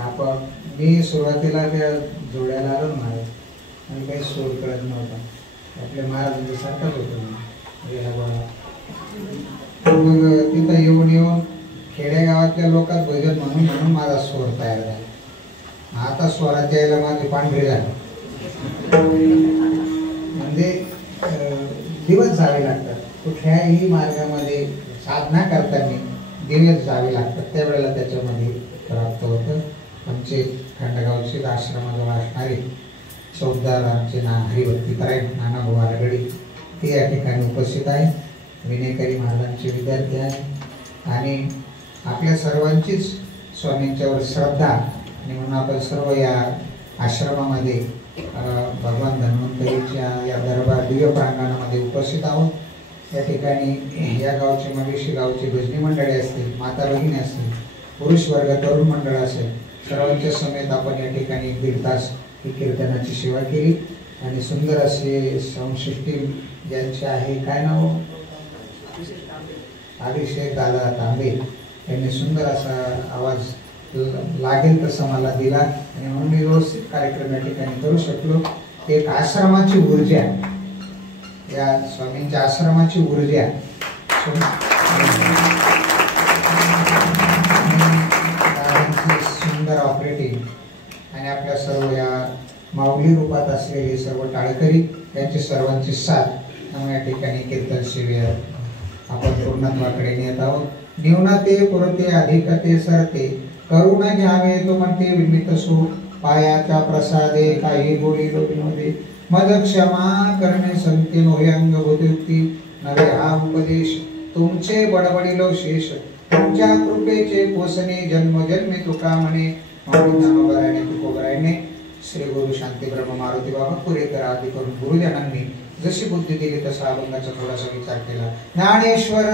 आपण मी सुरुवातीला त्या जोड्याला आलो महाराज आणि काही सूर कळत नव्हता, आपल्या महाराजांच्या सारखाच होतो मग तिथं येऊन खेडेगावातल्या लोकात भजन म्हणून म्हणून माझा स्वर तयार झाला। आता स्वराच्या यायला माझे पांढरे झाले, म्हणजे दिवस जावे लागतात कुठल्याही मार्गामध्ये साधना करताना दिवस जावे लागतात, त्यावेळेला त्याच्यामध्ये प्राप्त होतं। आमचे खंडगावचे आश्रमाजवळ असणारे चौकदार आमचे हरिभक्तीपरायण नानाभाऊ आरगडी ते या ठिकाणी उपस्थित आहे, विनयकरी महाराजांचे विद्यार्थी आहे आणि आपल्या सर्वांचीच स्वामींच्यावर श्रद्धा आणि म्हणून आपण सर्व या आश्रमामध्ये भगवान धन्वंतरीच्या या दरबार दिव्य प्रांगणामध्ये उपस्थित आहोत। या ठिकाणी या गावचे मगेशी गावची भजनी मंडळी असतील, माता भगिनी असतील, पुरुष वर्ग तरुण मंडळ असेल, सर्वांच्या समेत आपण या ठिकाणी 1.5 तास ही कीर्तनाची सेवा केली आणि सुंदर असे संशिष्टी ज्यांचे आहे, काय नाव, अभिषेक दादा तांबे यांनी सुंदर असा आवाज लागेल तसा मला दिला आणि म्हणून मी व्यवस्थित कार्यक्रम या ठिकाणी करू शकलो। एक आश्रमाची ऊर्जा, या स्वामींच्या आश्रमाची ऊर्जा सुंदर ऑपरेटिंग आणि आपल्या सर्व या माऊली रूपात असलेले सर्व टाळकरी यांची सर्वांची साथ, त्यामुळे या ठिकाणी कीर्तन सेवे आपण पूर्णत्वाकडे नेत आहोत। न्यूनते पुरते अधिकते सरते करुणा घ्यावे तो म्हणते विमित सो पायाच्या प्रसादे काही बोलिलो विनोदे मद क्षमा करणे संते नोहे अंगभूती नवे हा उपदेश तुमचे बडबडिलो शेष तुमच्या कृपेचे पोसणे जन्मजन्मी तुका म्हणे ज्ञानोबरायने तुकोबरायने श्री गुरु शांती ब्रह्म मारुती बाबा पुरेकर आदी करून गुरुजनांनी जशी बुद्धी दिली तसा अभंगाचा थोडासा विचार केला। ज्ञानेश्वर